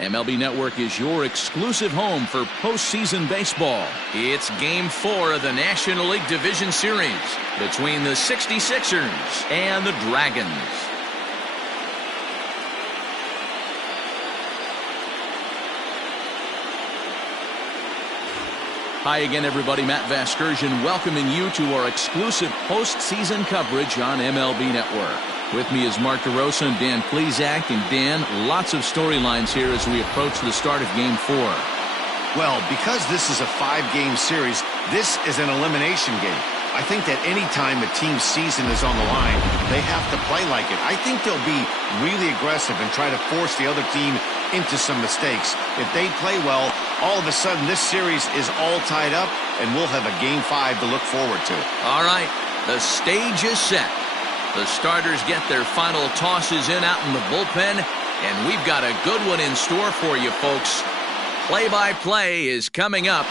MLB Network is your exclusive home for postseason baseball. It's Game 4 of the National League Division Series between the 66ers and the Dragons. Hi again, everybody. Matt Vasgersian welcoming you to our exclusive postseason coverage on MLB Network. With me is Mark DeRosa and Dan Plesac. And Dan, lots of storylines here as we approach the start of Game 4. Well, because this is a 5-game series, this is an elimination game. I think that any time a team's season is on the line, they have to play like it. I think they'll be really aggressive and try to force the other team into some mistakes. If they play well, all of a sudden this series is all tied up, and we'll have a Game 5 to look forward to. All right, the stage is set. The starters get their final tosses in out in the bullpen, and we've got a good one in store for you, folks. Play-by-play is coming up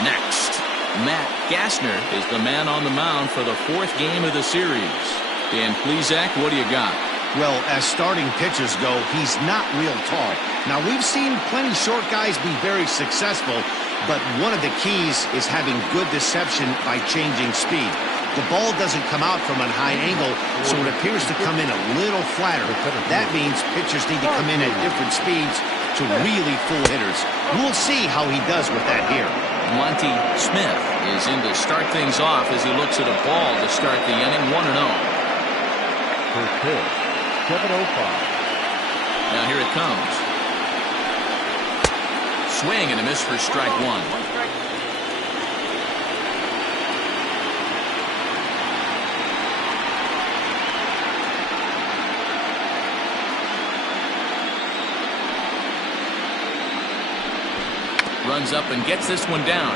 next. Matt Gassner is the man on the mound for the 4th game of the series. Dan Plesac, what do you got? Well, as starting pitchers go, he's not real tall. Now, we've seen plenty short guys be very successful, but one of the keys is having good deception by changing speed. The ball doesn't come out from a high angle, so it appears to come in a little flatter. That means pitchers need to come in at different speeds to really fool hitters. We'll see how he does with that here. Monty Smith is in to start things off as he looks at a ball to start the inning, 1-0. First pitch, 7:05. Now here it comes. Swing and a miss for strike one. Runs up and gets this one down.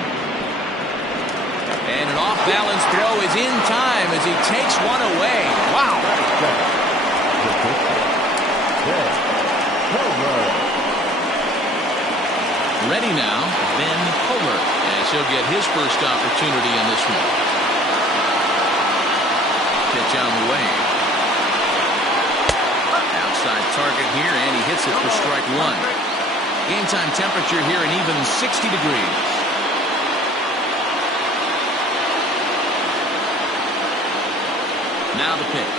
And an off-balance throw is in time as he takes one away. Wow. Ready now, Ben Fuller, as he'll get his first opportunity in this one. Pitch on the way. Outside target here, and he hits it for strike one. Game time temperature here an even 60 degrees. Now the pitch.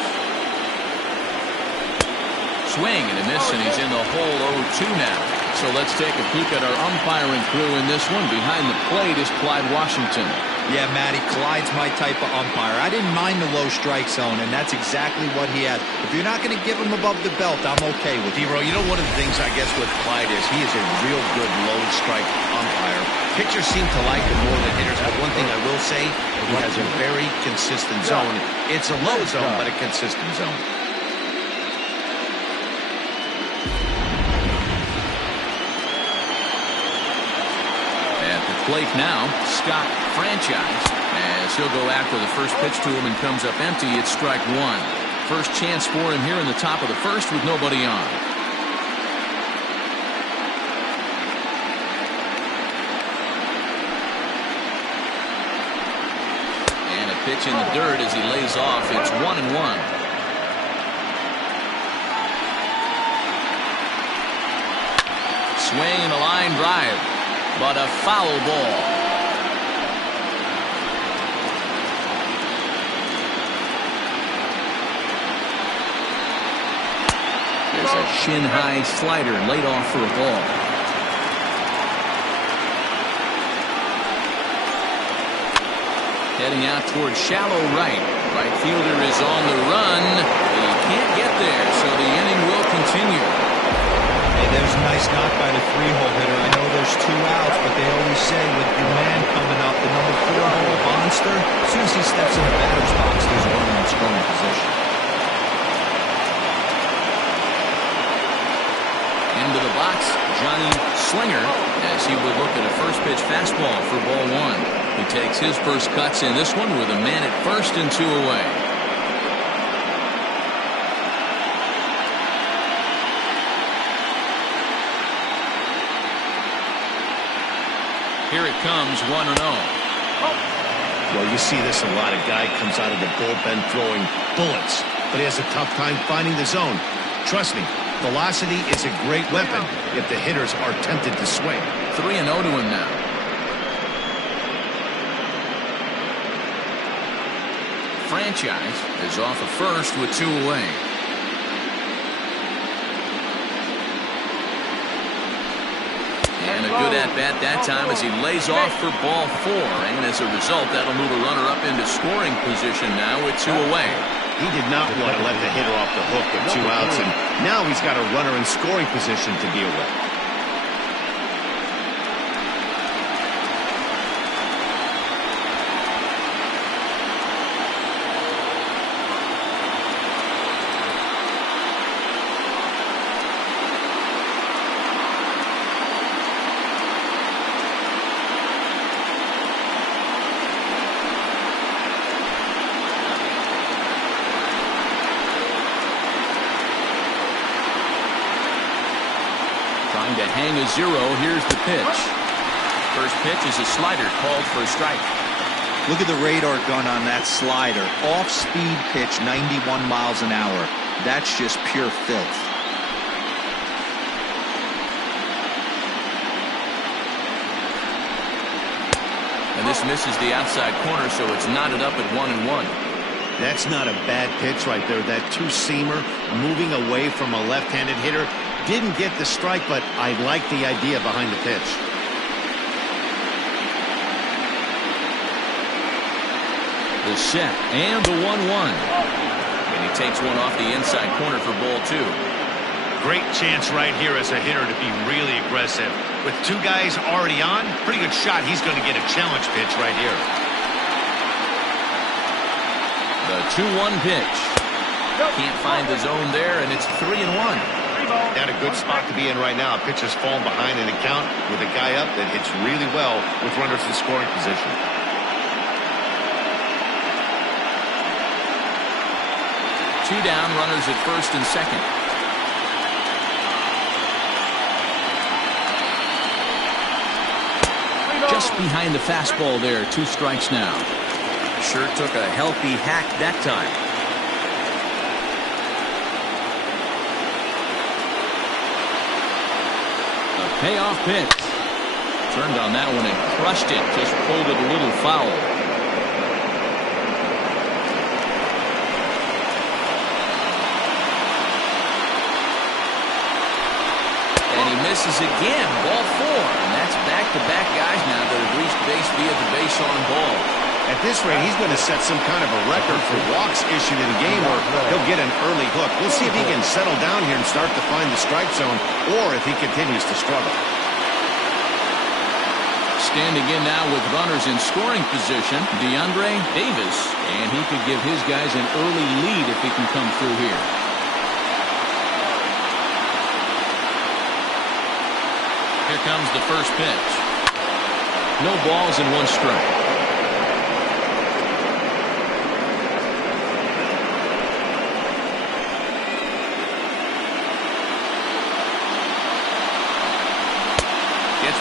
Swing and a miss, and he's in the hole 0-2 now. So let's take a peek at our umpiring crew in this one. Behind the plate is Clyde Washington. Yeah, Matty, Clyde's my type of umpire. I didn't mind the low strike zone, and that's exactly what he had. If you're not going to give him above the belt, I'm okay with it. D-Row, you know, one of the things I guess with Clyde is he is a real good low strike umpire. Pitchers seem to like him more than hitters, but one thing I will say, he has a very consistent zone. It's a low zone, but a consistent zone. Plate now, Scott Franchise, as he'll go after the first pitch to him and comes up empty. It's strike one. First chance for him here in the top of the first with nobody on. And a pitch in the dirt as he lays off. It's 1-1. Swing and a line drive. But a foul ball. There's a shin-high slider laid off for a ball. Heading out towards shallow right. Right fielder is on the run. He can't get there, so the inning will continue. Hey, there's a nice knock by the 3-hole hitter. I know there's 2 outs, but they always say with your man coming up, the number 4-hole monster, as soon as he steps in the batter's box, there's a runner in scoring position. Into the box, Johnny Slinger, as he would look at a first pitch fastball for ball one. He takes his first cuts in this one with a man at first and 2 away. Here it comes, 1-0. Well, you see this a lot. A guy comes out of the bullpen throwing bullets, but he has a tough time finding the zone. Trust me, Velocity is a great weapon if the hitters are tempted to swing. 3-0 to him now. Franchise is off a first with 2 away. And a good at-bat that time as he lays off for ball 4. And as a result, that'll move a runner up into scoring position now with 2 away. He did not want to let the hitter off the hook with 2 outs, and now he's got a runner in scoring position to deal with. Trying to hang a 0. Here's the pitch. First pitch is a slider called for a strike. Look at the radar gun on that slider. Off-speed pitch, 91 miles an hour. That's just pure filth. And this misses the outside corner, so it's knotted up at 1-1. That's not a bad pitch right there. That two-seamer moving away from a left-handed hitter. Didn't get the strike, but I like the idea behind the pitch. The set and the 1-1. And he takes one off the inside corner for ball 2. Great chance right here as a hitter to be really aggressive. With 2 guys already on, pretty good shot. He's going to get a challenge pitch right here. The 2-1 pitch. Can't find the zone there, and it's 3-1. At a good spot to be in right now. Pitcher's falling behind in the count with a guy up that hits really well with runners in scoring position. Two down, runners at first and second. Just behind the fastball there. 2 strikes now. Sure took a healthy hack that time. Payoff pitch. Turned on that one and crushed it. Just pulled it a little foul. And he misses again. Ball 4. And that's back-to-back guys now that have reached base via the base on ball. At this rate, he's going to set some kind of a record for walks issued in a game, or he'll get an early hook. We'll see if he can settle down here and start to find the strike zone, or if he continues to struggle. Standing in now with runners in scoring position, DeAndre Davis, and he could give his guys an early lead if he can come through here. Here comes the first pitch. No balls and 1 strike.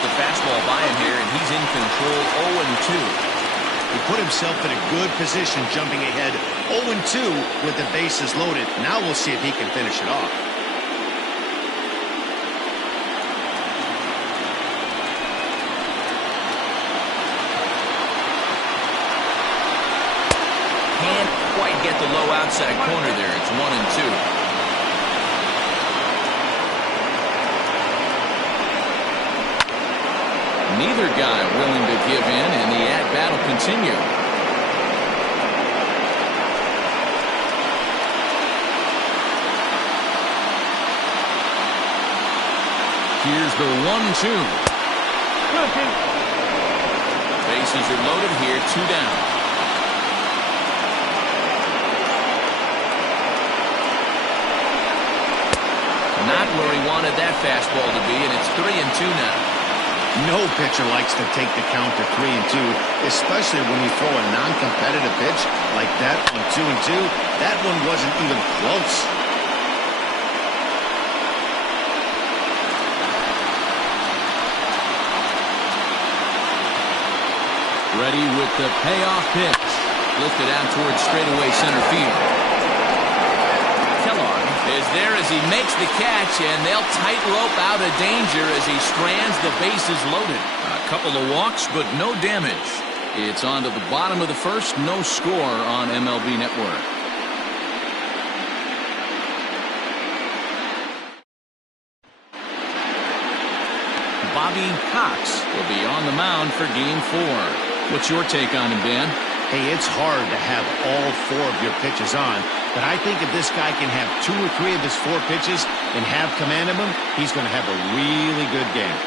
The fastball by him here, and he's in control. 0-2. He put himself in a good position jumping ahead 0-2 with the bases loaded. Now we'll see if he can finish it off. Can't quite get the low outside corner there. It's 1-2. Neither guy willing to give in, and the at-bat will continue. Here's the 1-2. Bases are loaded here, 2 down. Not where he wanted that fastball to be, and it's 3-2 now. No pitcher likes to take the count to 3-2, especially when you throw a non-competitive pitch like that on 2-2. That one wasn't even close. Ready with the payoff pitch. Lifted out towards straightaway center field. Kellogg is there as he makes the catch, and they'll tightrope out of danger as he strands the bases loaded. A couple of walks, but no damage. It's on to the bottom of the first, no score on MLB Network. Bobby Cox will be on the mound for Game 4. What's your take on him, Dan? Hey, it's hard to have all 4 of your pitches on, but I think if this guy can have 2 or 3 of his 4 pitches and have command of them, he's going to have a really good game.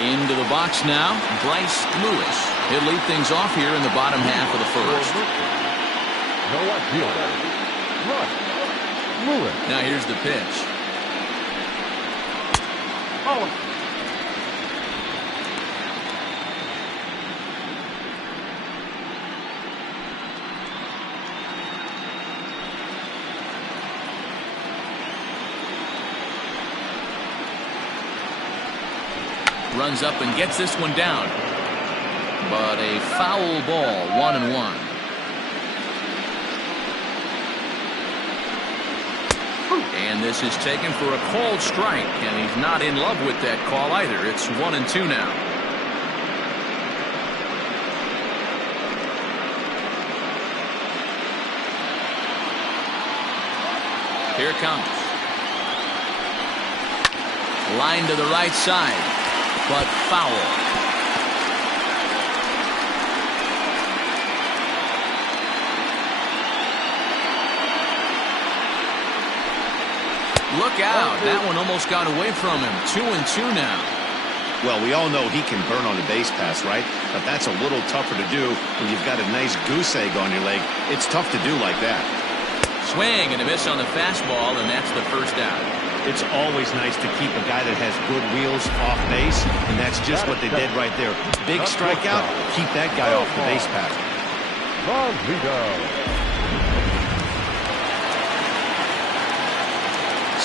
Into the box now, Bryce Lewis. He'll lead things off here in the bottom half of the first. No outfielder. Bryce Lewis. Now here's the pitch. Oh. Runs up and gets this one down. But a foul ball, 1-1. And this is taken for a called strike, and he's not in love with that call either. It's 1-2 now. Here it comes. Line to the right side, but foul. Look out. That one almost got away from him. 2-2 now. Well, we all know he can burn on a base pass, right? But that's a little tougher to do when you've got a nice goose egg on your leg. It's tough to do like that. Swing and a miss on the fastball, and that's the first out. It's always nice to keep a guy that has good wheels off base, and that's just what they did right there. Big strikeout, keep that guy off the base path.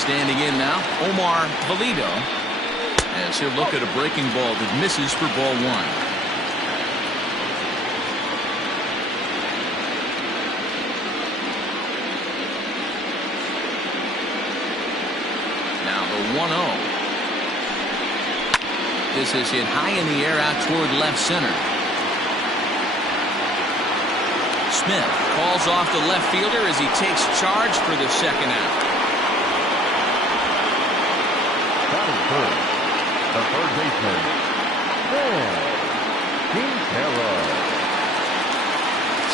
Standing in now, Omar Valido, as he'll look at a breaking ball that misses for ball 1. Now the 1-0. This is hit high in the air out toward left center. Smith calls off the left fielder as he takes charge for the second out. The third baseman, Quintero.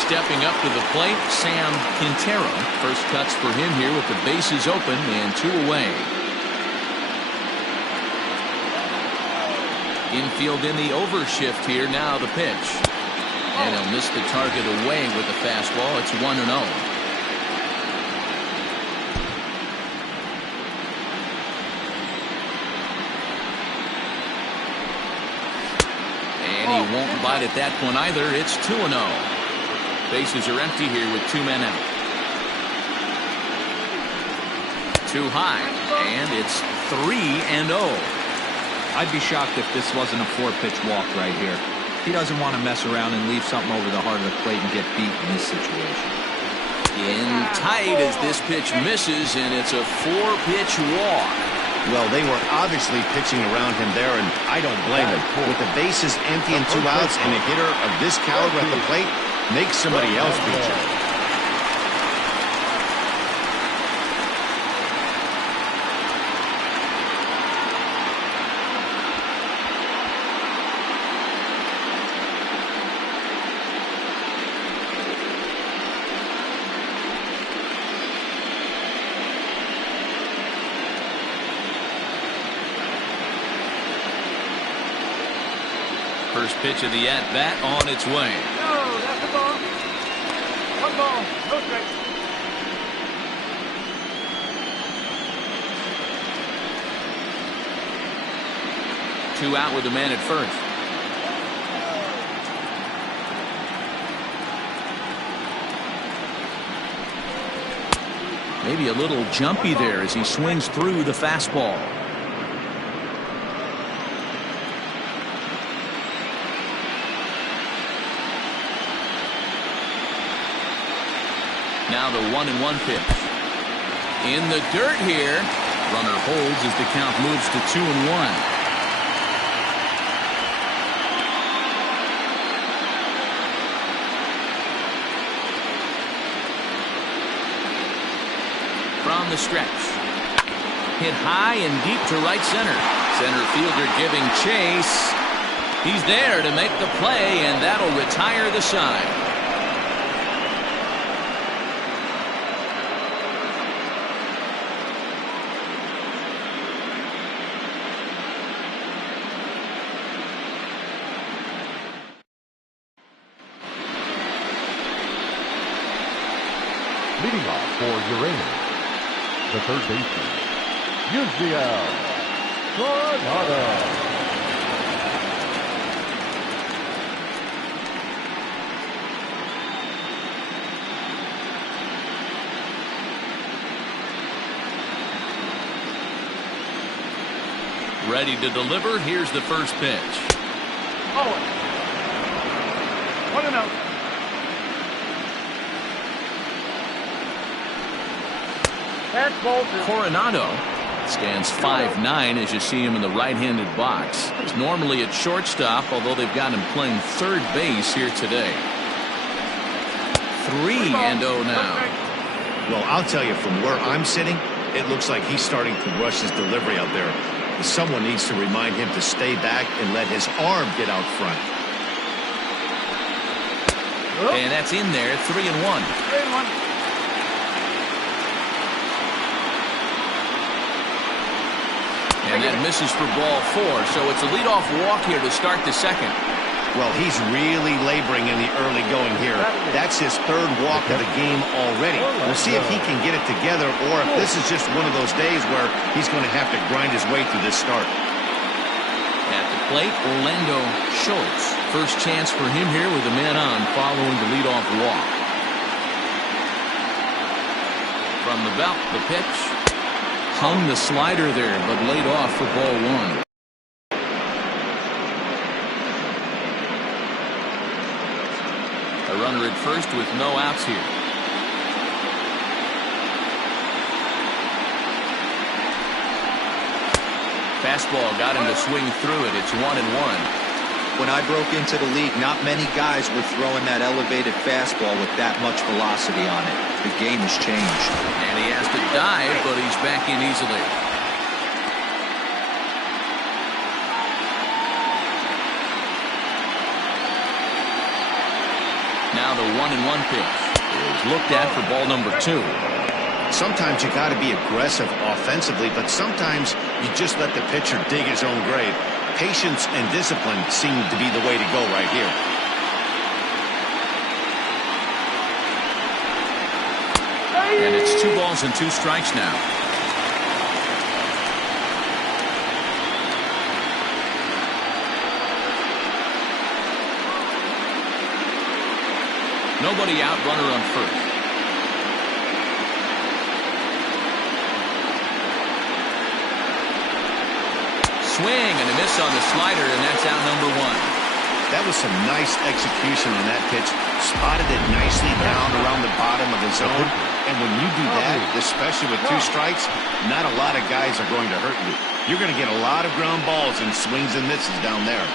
Stepping up to the plate, Sam Quintero. First cuts for him here with the bases open and 2 away. Infield in the overshift here. Now the pitch. And he'll miss the target away with the fastball. It's 1-0. He won't bite at that one either. It's 2-0. Bases are empty here with 2 men out. Too high, and it's 3-0. I'd be shocked if this wasn't a 4-pitch walk right here. He doesn't want to mess around and leave something over the heart of the plate and get beat in this situation. In tight as this pitch misses, and it's a 4-pitch walk. Well, they were obviously pitching around him there, and I don't blame him. With the bases empty and 2 outs and a hitter of this caliber at the plate, make somebody else beat you. First pitch of the at-bat on its way. No, that's a ball. 1 ball, no strike. 2 out with the man at first. Maybe a little jumpy there as he swings through the fastball. Now the 1-1 pitch. In the dirt here. Runner holds as the count moves to 2-1. From the stretch. Hit high and deep to right center. Center fielder giving chase. He's there to make the play, and that'll retire the side. Leading off for Uranium, the third baseman, URG Coronado. Ready to deliver. Here's the first pitch. Oh. 1-0. Fastball to Coronado stands 5'9" as you see him in the right-handed box. He's normally at shortstop, although they've got him playing third base here today. 3-0 now. Well, I'll tell you, from where I'm sitting, it looks like he's starting to rush his delivery out there. Someone needs to remind him to stay back and let his arm get out front. And that's in there, 3-1. 3-1. And that misses for ball 4, so it's a leadoff walk here to start the second. Well, he's really laboring in the early going here. That's his third walk of the game already. We'll see if he can get it together, or if this is just one of those days where he's going to have to grind his way through this start. At the plate, Orlando Schultz. First chance for him here with a man on following the leadoff walk. From the belt, the pitch. Hung the slider there, but laid off for ball 1. A runner at first with no outs here. Fastball got him to swing through it. It's 1-1. When I broke into the league, not many guys were throwing that elevated fastball with that much velocity on it. The game has changed. And he has to dive, but he's back in easily. Now the 1-1 pitch is looked at for ball number 2. Sometimes you got to be aggressive offensively, but sometimes you just let the pitcher dig his own grave. Patience and discipline seem to be the way to go right here. And it's 2 balls and 2 strikes now. Nobody out, runner on first. Swing and a miss on the slider, and that's out number 1. That was some nice execution on that pitch. Spotted it nicely down around the bottom of the zone. And when you do that, especially with 2 strikes, not a lot of guys are going to hurt you. You're going to get a lot of ground balls and swings and misses down there.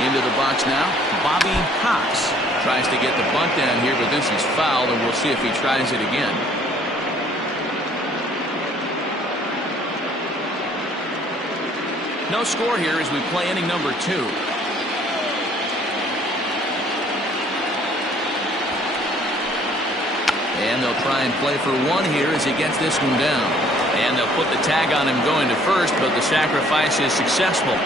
Into the box now, Bobby Cox tries to get the bunt down here, but this is foul, and we'll see if he tries it again. No score here as we play inning number 2. And they'll try and play for 1 here as he gets this one down. And they'll put the tag on him going to first, but the sacrifice is successful.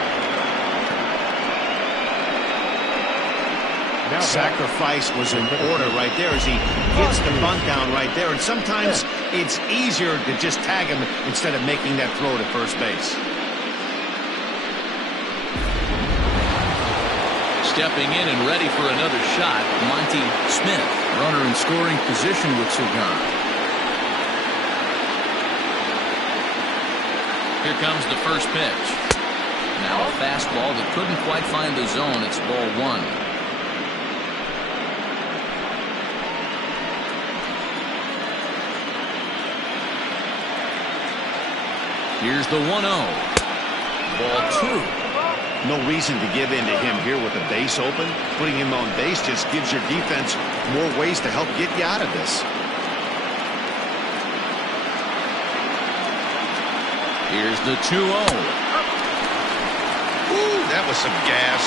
Sacrifice was in order right there as he gets the bunt down right there. And sometimes it's easier to just tag him instead of making that throw to first base. Stepping in and ready for another shot, Monty Smith, runner in scoring position with Sugan. Here comes the first pitch. Now a fastball that couldn't quite find the zone. It's ball one. Here's the 1-0. Ball two. No reason to give in to him here with the base open. Putting him on base just gives your defense more ways to help get you out of this. Here's the 2-0. Ooh, that was some gas.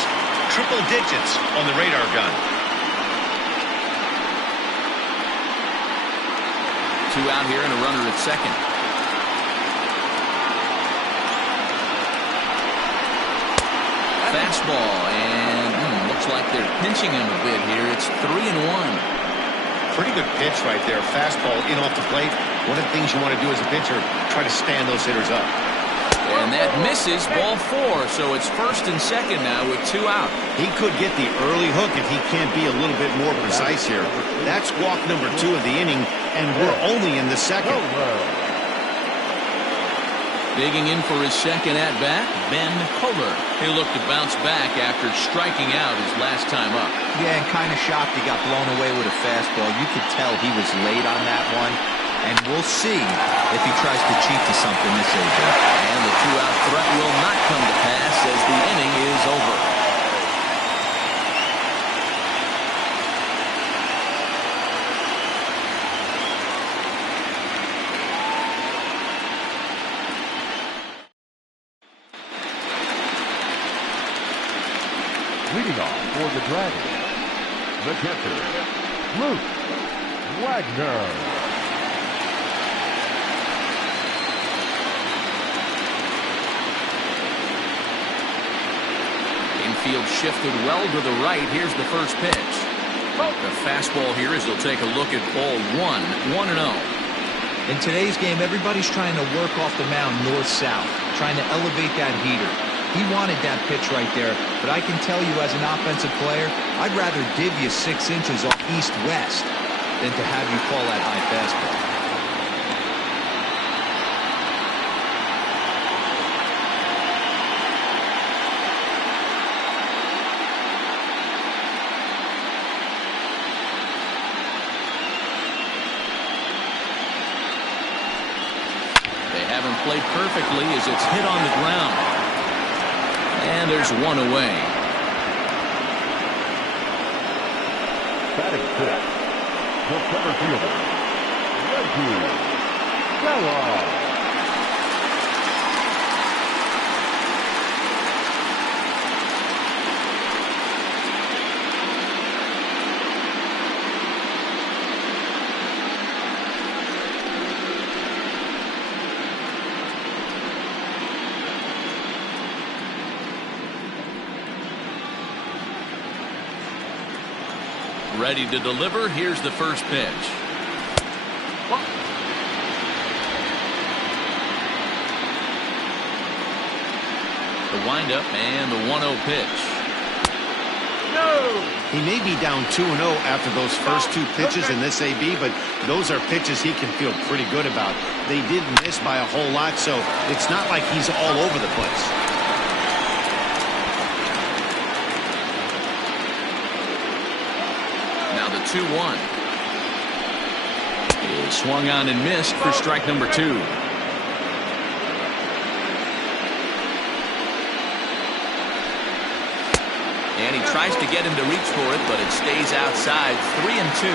Triple digits on the radar gun. 2 out here and a runner at second. Fastball, and looks like they're pinching him a bit here. It's 3-1. Pretty good pitch right there. Fastball in off the plate. One of the things you want to do as a pitcher, try to stand those hitters up. And that misses, ball 4. So it's first and second now with 2 out. He could get the early hook if he can't be a little bit more precise here. That's walk number 2 of the inning, and we're only in the second. Digging in for his second at-bat, Ben Kohler. He'll look to bounce back after striking out his last time up. Yeah, and kind of shocked he got blown away with a fastball. You could tell he was late on that one. And we'll see if he tries to cheat to something this evening. And the 2-out threat will not come to pass as the inning is over. Leading off for the Dragons, the catcher, Luke Wagner. Infield shifted well to the right. Here's the first pitch. The fastball here as he'll take a look at ball 1, 1-0. In today's game, everybody's trying to work off the mound north-south, trying to elevate that heater. He wanted that pitch right there, but I can tell you as an offensive player, I'd rather div you 6 inches off east-west than to have you call that high fastball. They haven't played perfectly as it's hit on the ground. And there's 1 away. Batting fifth, the center fielder, Mercury. Ready to deliver. Here's the first pitch. The windup and the 1-0 pitch. He may be down 2-0 after those first 2 pitches in this AB, but those are pitches he can feel pretty good about. They did miss by a whole lot, so it's not like he's all over the place. Now the 2-1. Is swung on and missed for strike number 2. And he tries to get him to reach for it, but it stays outside. 3-2.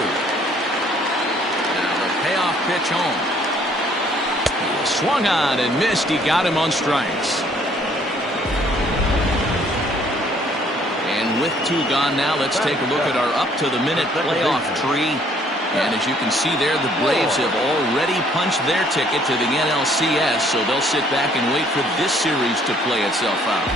Now the payoff pitch home. He swung on and missed. He got him on strikes. And with 2 gone now, let's take a look at our up-to-the-minute playoff tree. And as you can see there, the Braves have already punched their ticket to the NLCS, so they'll sit back and wait for this series to play itself out.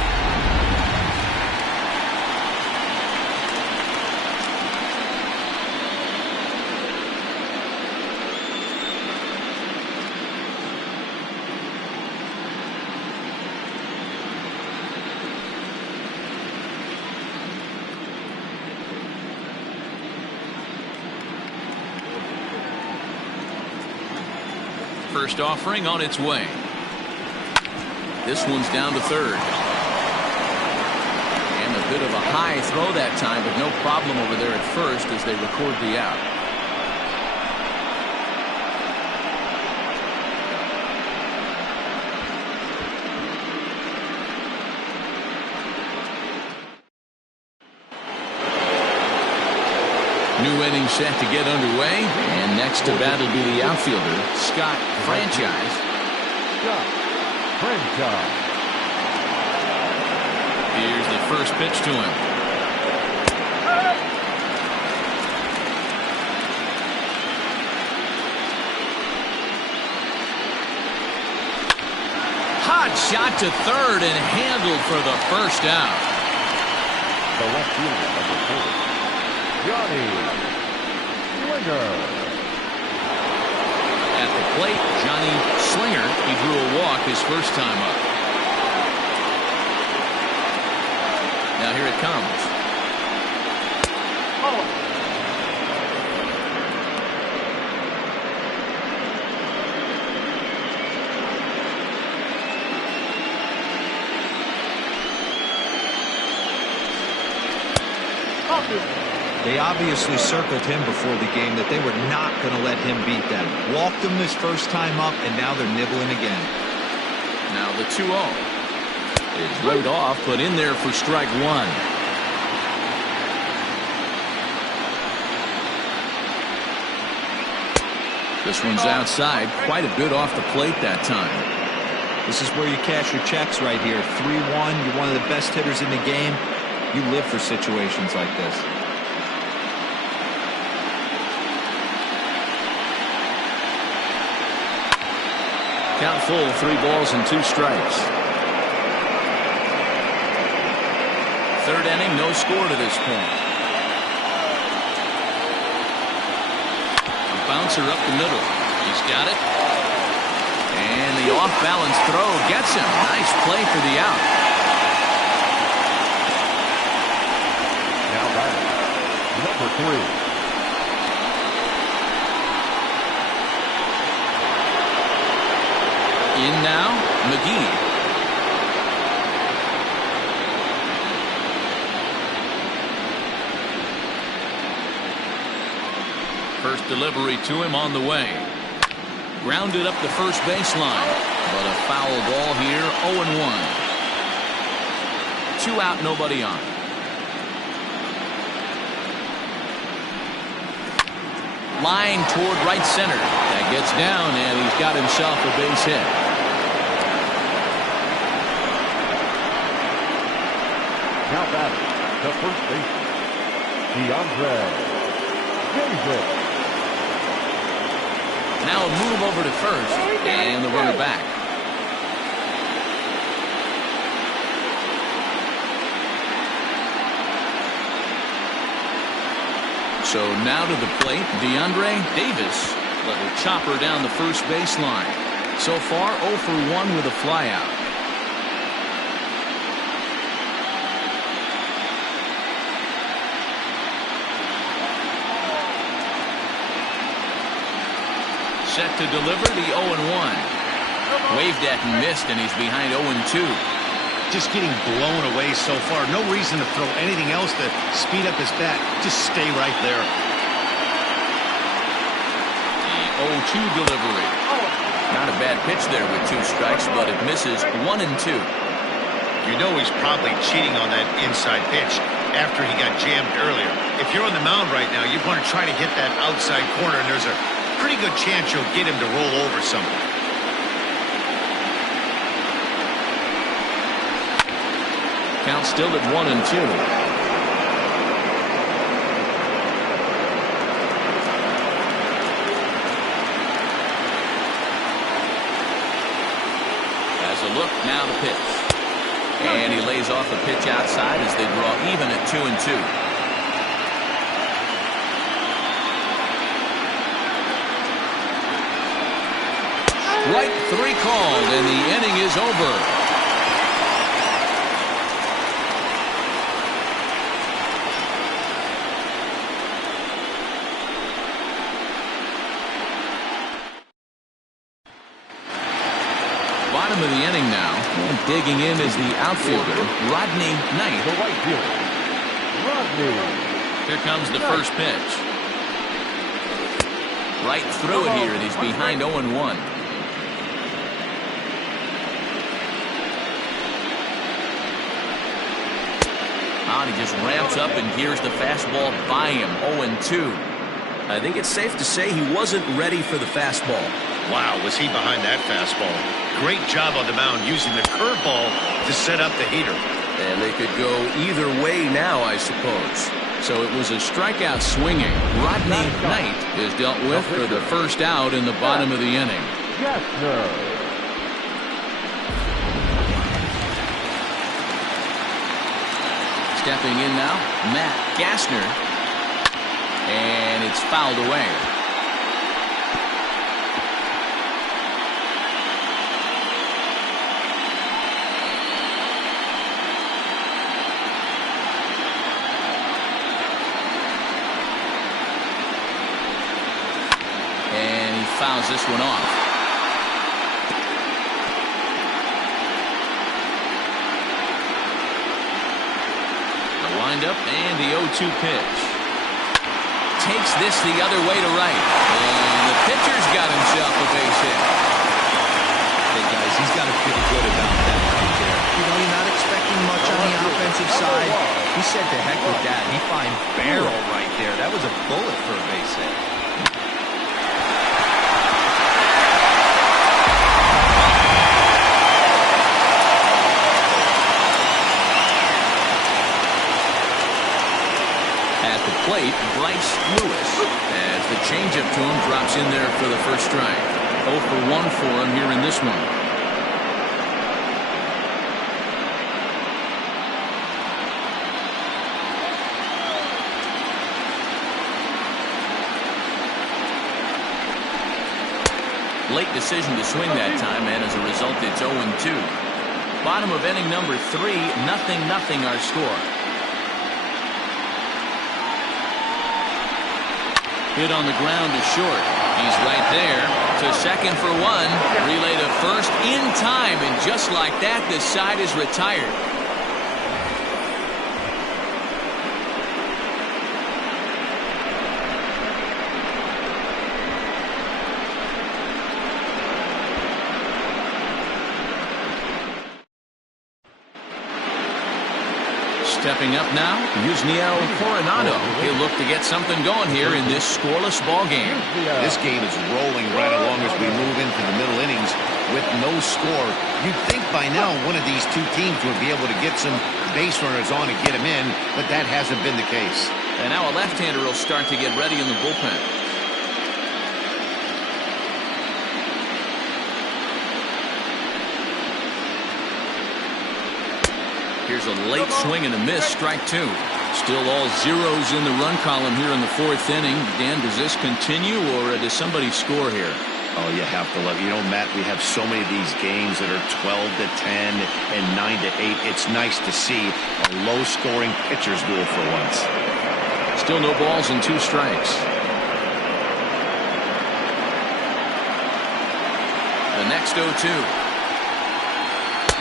First offering on its way. This one's down to third. bit of a high throw that time, but no problem over there at first as they record the out. New inning set to get underway, and next to bat will be the outfielder, Scott Franchise. Scott Franchise. Here's the first pitch to him. Hot shot to third and handled for the first out. The left fielder, number 4. Johnny Slinger. At the plate, Johnny Slinger. He drew a walk his first time up. Now here it comes. They obviously circled him before the game that they were not going to let him beat them. Walked him this first time up, and now they're nibbling again. Now the 2-0 is laid off, but in there for strike one. This one's outside, quite a bit off the plate that time. This is where you cash your checks right here. 3-1, you're one of the best hitters in the game. You live for situations like this. Count full, 3 balls and 2 strikes. Third inning, no score to this point. A bouncer up the middle. He's got it. And the off-balance throw gets him. Nice play for the out. Now batting, number 3. In now, McGee. First delivery to him on the way. Grounded up the first baseline, but a foul ball here, 0-1. 2 out, nobody on. Line toward right center. That gets down, and he's got himself a base hit. Now batting, the first baseman, Davis. Now a move over to first, and the runner back. So now to the plate, Davis. Little chopper down the first baseline. So far, 0 for 1 with a flyout. Set to deliver the 0-1. Waved at and missed, and he's behind 0-2. Just getting blown away so far. No reason to throw anything else to speed up his bat. Just stay right there. The 0-2 delivery. Not a bad pitch there with 2 strikes, but it misses 1 and 2. You know he's probably cheating on that inside pitch after he got jammed earlier. If you're on the mound right now, you want to try to hit that outside corner, and there's a pretty good chance you'll get him to roll over something. Count still at 1-2. As a look, now the pitch. And he lays off the pitch outside as they draw even at 2-2. Strike 3 called, and the inning is over. bottom of the inning now. And digging in is the outfielder, Rodney Knight. The right fielder, Rodney. Here comes the first pitch. Right through it here, and he's behind 0-1. And he just ramps up and gears the fastball by him. 0-2. I think it's safe to say he wasn't ready for the fastball. Wow, was he behind that fastball. Great job on the mound using the curveball to set up the heater. And they could go either way now, I suppose. So it was a strikeout swinging. Rodney Knight is dealt with for the first out in the bottom of the inning. Yes, sir. Stepping in now, Matt Gassner. And it's fouled away. And he fouls this one off. Up and the 0-2 pitch. Takes this the other way to right. And the pitcher's got himself a base hit. Hey, guys, he's got to feel good about that right there. You know, you're not expecting much on the offensive side. He said to heck with that. He finds barrel right there. That was a bullet for a base hit. Plate, Bryce Lewis, as the changeup to him drops in there for the first strike. 0 for 1 for him here in this one. Late decision to swing that time, and as a result, it's 0-2. Bottom of inning number 3, 0-0 our score. Hit on the ground to short. He's right there to second for 1. Relay to first in time, and just like that, the side is retired. Stepping up now, Yusniel Coronado. He'll look to get something going here in this scoreless ball game. This game is rolling right along as we move into the middle innings with no score. You'd think by now one of these two teams would be able to get some base runners on and get them in, but that hasn't been the case. And now a left-hander will start to get ready in the bullpen. Here's a late swing and a miss, strike 2. Still all zeros in the run column here in the 4th inning. Dan, does this continue, or does somebody score here? Oh, you have to love, Matt, we have so many of these games that are 12-10 and 9-8. It's nice to see a low-scoring pitcher's duel for once. Still no balls and 2 strikes. The next 0-2.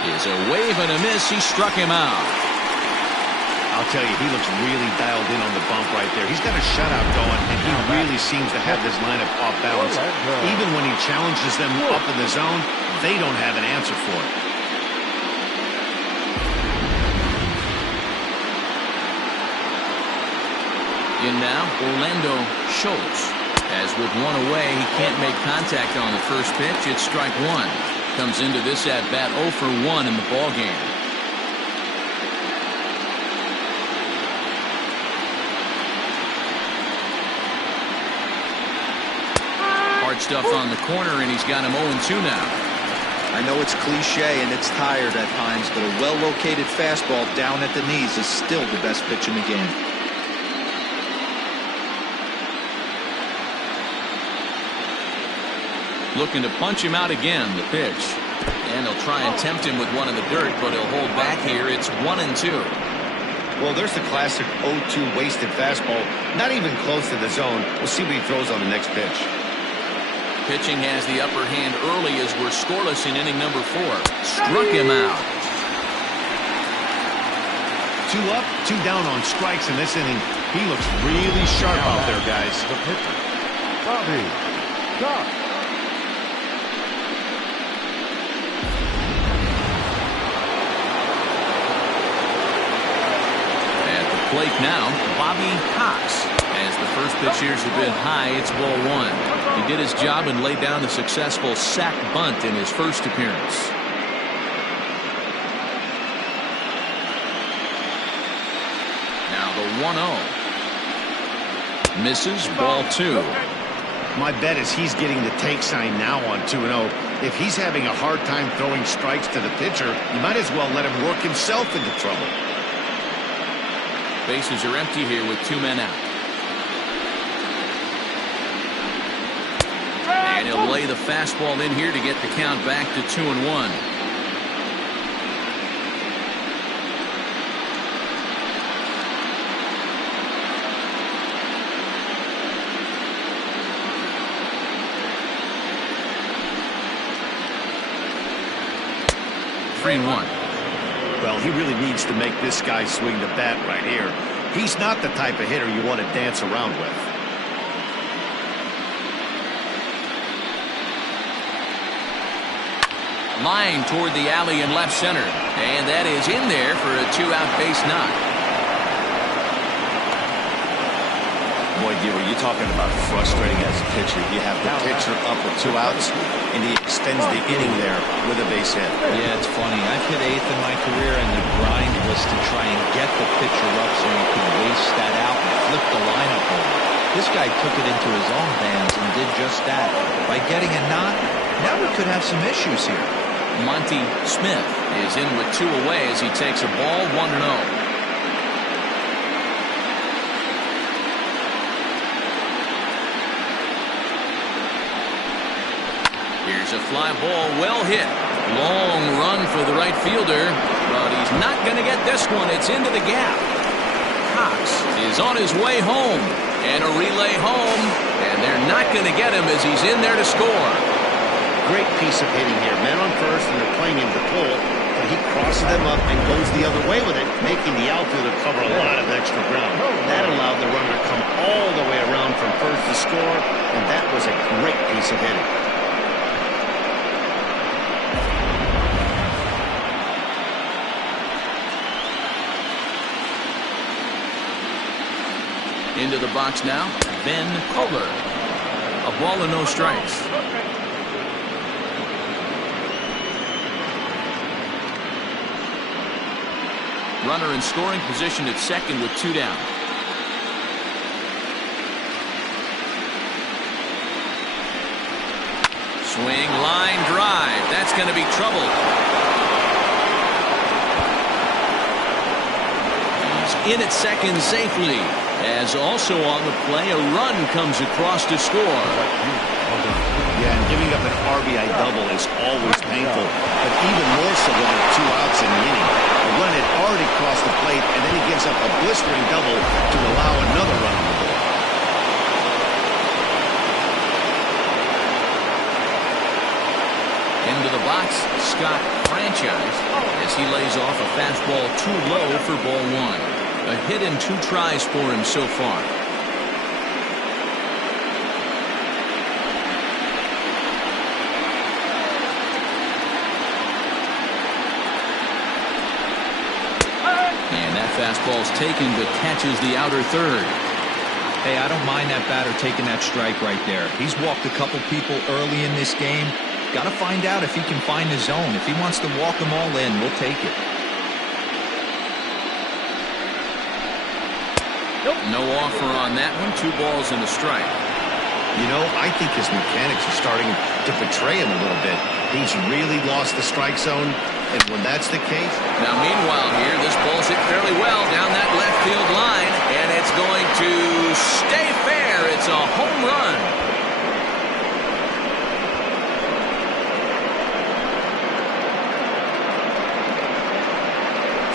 Is a wave and a miss. He struck him out. I'll tell you, he looks really dialed in on the bump right there. He's got a shutout going, and he really seems to have this lineup off balance. Even when he challenges them up in the zone, they don't have an answer for it. In now, Orlando Schultz. As with 1 away, he can't make contact on the first pitch. It's strike 1. Comes into this at-bat 0 for 1 in the ball game. Hard stuff on the corner, and he's got him 0-2 now. I know it's cliche and it's tired at times, but a well-located fastball down at the knees is still the best pitch in the game. Looking to punch him out again, the pitch. And he'll try and tempt him with one in the dirt, but he'll hold back here. It's 1-2. Well, there's the classic 0-2 wasted fastball. Not even close to the zone. We'll see what he throws on the next pitch. Pitching has the upper hand early as we're scoreless in inning number 4. Struck him out. 2 up, 2 down on strikes in this inning. He looks really sharp out there, guys. The pitcher, Bobby Doc. At the plate now, Bobby Cox. As the first pitch here's a bit high, it's ball 1. He did his job and laid down a successful sac bunt in his first appearance. Now the 1-0. Misses, ball 2. My bet is he's getting the take sign now on 2-0. If he's having a hard time throwing strikes to the pitcher, you might as well let him work himself into trouble. Bases are empty here with 2 men out. And he'll lay the fastball in here to get the count back to 2-1. Well, he really needs to make this guy swing the bat right here. He's not the type of hitter you want to dance around with. Line toward the alley in left center. And that is in there for a 2-out base knock. Boy, Deaver, you're talking about frustrating as a pitcher. You have the pitcher up with 2 outs, and he extends the inning there with a base hit. Yeah, it's funny. I've hit 8th in my career, and the grind was to try and get the pitcher up so you could waste that out and flip the lineup over. This guy took it into his own hands and did just that. By getting a knock, now we could have some issues here. Monty Smith is in with 2 away as he takes a ball 1-0. Here's a fly ball, well hit. Long run for the right fielder, but he's not going to get this one. It's into the gap. Cox is on his way home, and a relay home, and they're not going to get him as he's in there to score. Great piece of hitting here. Men on first, and they're playing him to pull, but he crosses them up and goes the other way with it, making the outfielder cover a lot of extra ground. That allowed the runner to come all the way around from first to score, and that was a great piece of hitting. Into the box now, Ben Kohler. A ball and no strikes. Runner in scoring position at second with 2 down. Swing, line drive. That's going to be trouble. He's in at second safely. As also on the play, a run comes across to score. Yeah, and giving up an RBI double is always painful, but even more so when there are 2 outs in the inning. The run had already crossed the plate, and then he gives up a blistering double to allow another run on the board. Into the box, Scott Franchise, as he lays off a fastball too low for ball 1. A hit and 2 tries for him so far. And that fastball's taken but catches the outer third. Hey, I don't mind that batter taking that strike right there. He's walked a couple people early in this game. Got to find out if he can find his zone. If he wants to walk them all in, we'll take it. No offer on that one. 2 balls and a strike. You know, I think his mechanics are starting to betray him a little bit. He's really lost the strike zone, and when that's the case... Now, meanwhile here, this ball's hit fairly well down that left field line, and it's going to stay fair. It's a home run.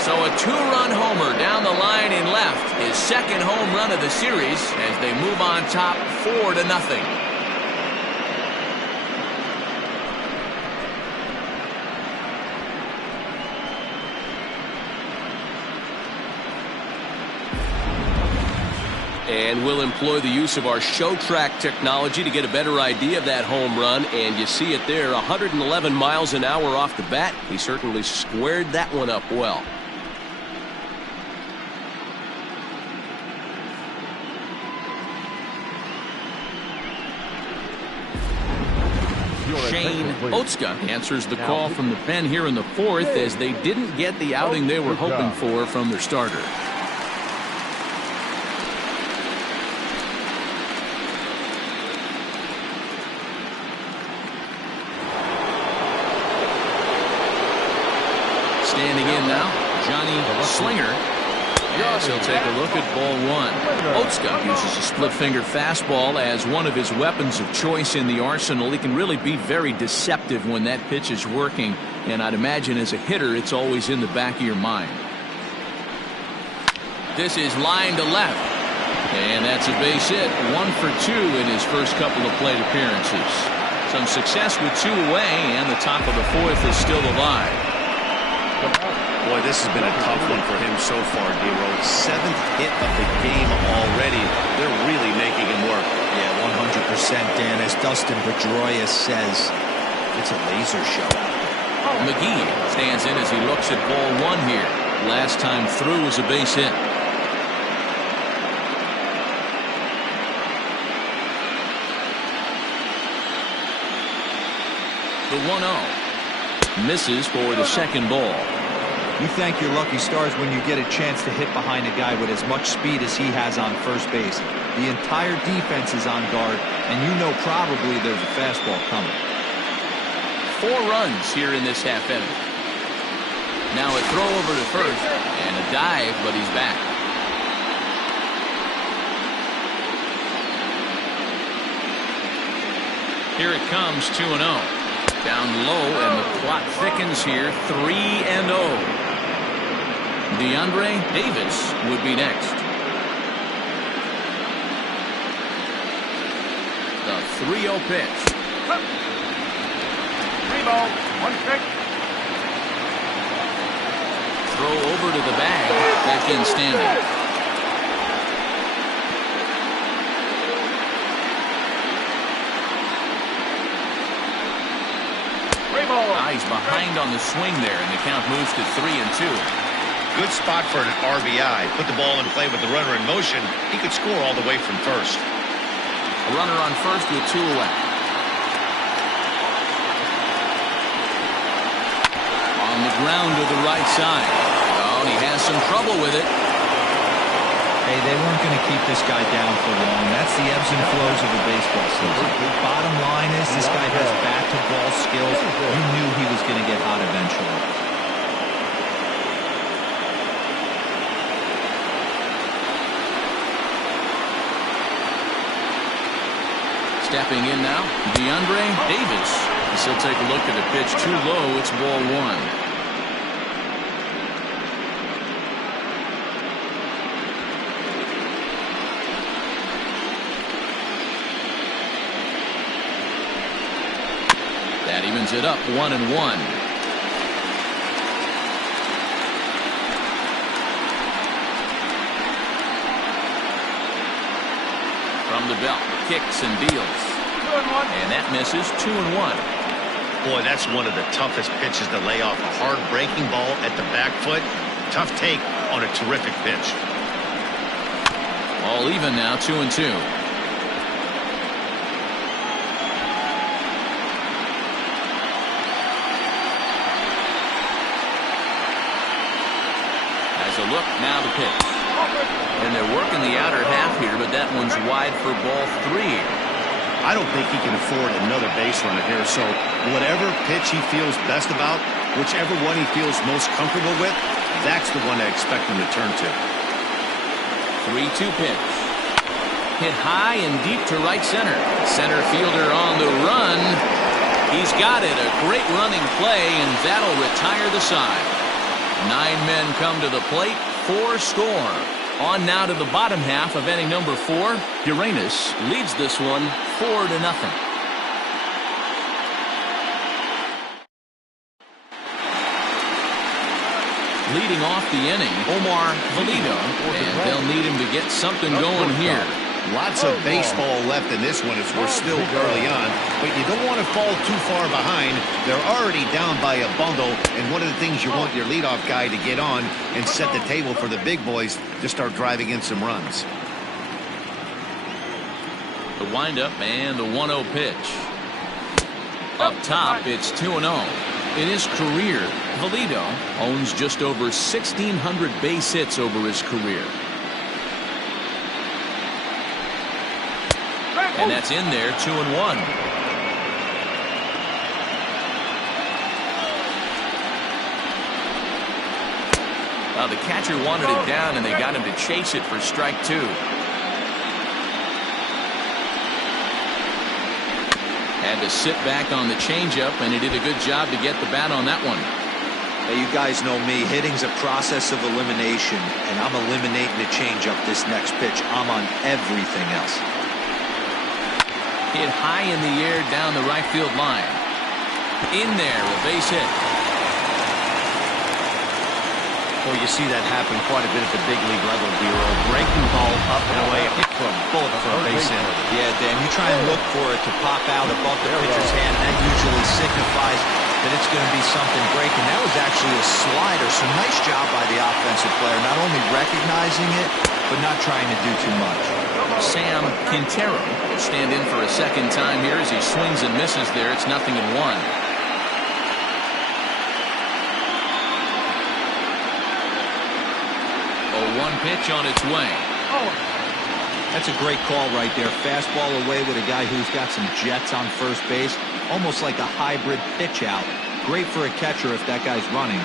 So a 2-run homer down the line in left. His second home run of the series as they move on top 4-0. And we'll employ the use of our show track technology to get a better idea of that home run. And you see it there, 111 miles an hour off the bat. He certainly squared that one up well. Shane Otska answers the call from the pen here in the fourth as they didn't get the outing they were hoping for from their starter. Standing in now, Johnny Slinger. Yes, he'll take a look at ball one. Otska uses a split-finger fastball as one of his weapons of choice in the arsenal. He can really be very deceptive when that pitch is working, and I'd imagine as a hitter it's always in the back of your mind. This is line to left, and that's a base hit. 1 for 2 in his first couple of plate appearances. Some success with 2 away, and the top of the fourth is still alive. Boy, this has been a tough one for him so far, D-Row. 7th hit of the game already. They're really making him work. Yeah, 100%, Dan. As Dustin Pedroia says, it's a laser show. McGee stands in as he looks at ball one here. Last time through was a base hit. The 1-0. Misses for the second ball. You thank your lucky stars when you get a chance to hit behind a guy with as much speed as he has on first base. The entire defense is on guard, and you know probably there's a fastball coming. 4 runs here in this half inning. Now a throw over to first, and a dive, but he's back. Here it comes, 2-0. Down low, and the clock thickens here, 3-0. DeAndre Davis would be next. The 3-0 pitch. 3 ball, 1 strike. Throw over to the bag, back in standing. He's behind on the swing there, and the count moves to 3-2. Good spot for an RBI. Put the ball in play with the runner in motion. He could score all the way from first. A runner on first with 2 away. On the ground to the right side. Oh, and he has some trouble with it. Hey, they weren't going to keep this guy down for long. That's the ebbs and flows of a baseball season. The bottom line is this guy has bat-to-ball skills. You knew he was going to get hot eventually. Stepping in now, DeAndre Davis. He'll take a look at the pitch too low. It's ball 1. That evens it up, 1-1. From the belt, kicks and deals. 2-1. And that misses, 2-1. Boy, that's one of the toughest pitches to lay off. A hard breaking ball at the back foot. Tough take on a terrific pitch. All even now, 2-2. A look, now the pitch. And they're working the outer half here, but that one's wide for ball 3. I don't think he can afford another base runner here, so whatever pitch he feels best about, whichever one he feels most comfortable with, that's the one I expect him to turn to. 3-2 pitch. Hit high and deep to right center. Center fielder on the run. He's got it. A great running play, and that'll retire the side. 9 men come to the plate, 4 score. On now to the bottom half of inning number 4. Uranus leads this one 4-0. leading off the inning, Omar Valido, and they'll need him to get something going here. Lots of baseball left in this one as we're still early on, but you don't want to fall too far behind. They're already down by a bundle, and one of the things you want your leadoff guy to get on and set the table for the big boys to start driving in some runs. The windup and the 1-0 pitch. Up top, it's 2-0. In his career, Valido owns just over 1,600 base hits over his career. And that's in there, 2-1. Well, the catcher wanted it down, and they got him to chase it for strike 2. Had to sit back on the changeup, and he did a good job to get the bat on that one. Hey, you guys know me. Hitting's a process of elimination, and I'm eliminating the changeup this next pitch. I'm on everything else. Hit high in the air down the right field line. In there, a base hit. Well, you see that happen quite a bit at the big league level, Bureau. Breaking ball up and away, a hit for a bullet for a base hit. Yeah, Dan, you try and look for it to pop out above the pitcher's hand. That usually signifies that it's going to be something breaking. That was actually a slider, so nice job by the offensive player. Not only recognizing it, but not trying to do too much. Sam Quintero will stand in for a second time here as he swings and misses there. It's 0-1. One pitch on its way. That's a great call right there. Fastball away with a guy who's got some jets on first base. Almost like a hybrid pitch out. Great for a catcher if that guy's running.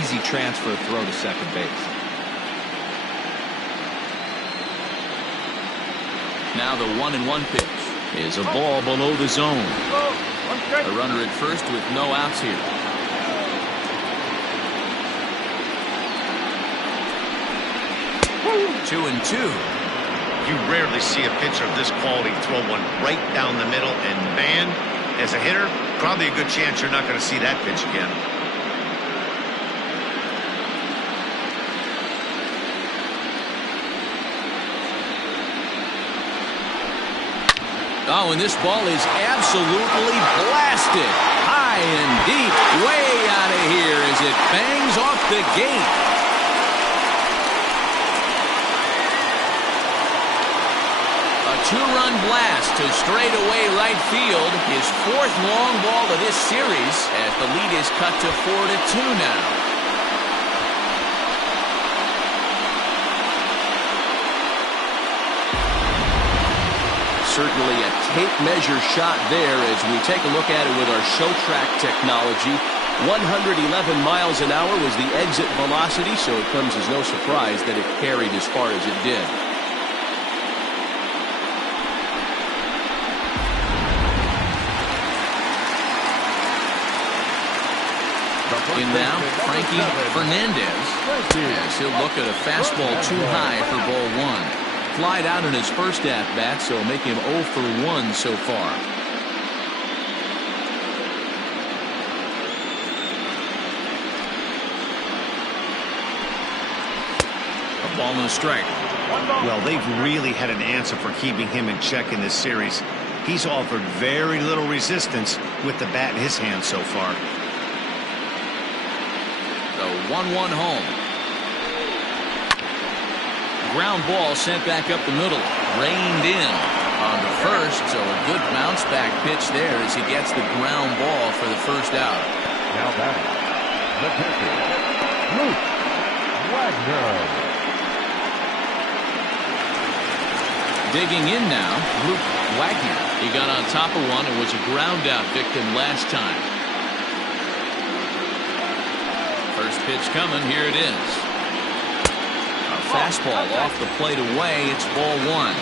Easy transfer throw to second base. Now the 1-1 pitch is a ball below the zone. A runner at first with no outs here. 2-2. You rarely see a pitcher of this quality throw one right down the middle, and man, as a hitter, probably a good chance you're not going to see that pitch again. Oh, and this ball is absolutely blasted. High and deep, way out of here as it bangs off the gate. Two-run blast to straightaway right field. His fourth long ball of this series as the lead is cut to 4-2 now. Certainly a tape measure shot there as we take a look at it with our show track technology. 111 miles an hour was the exit velocity, so it comes as no surprise that it carried as far as it did. In now, Frankie Fernandez, as he'll look at a fastball too high for ball 1. Flied out in his first at-bat, so make him 0 for 1 so far. A ball and a strike. Well, they've really had an answer for keeping him in check in this series. He's offered very little resistance with the bat in his hand so far. 1-1 home. Ground ball sent back up the middle. Reined in on the first, so a good bounce back pitch there as he gets the ground ball for the first out. Now back, the pitcher, Luke Wagner. Digging in now, Luke Wagner. He got on top of one and was a ground out victim last time. First pitch coming, here it is. A fastball off the plate away, it's ball 1.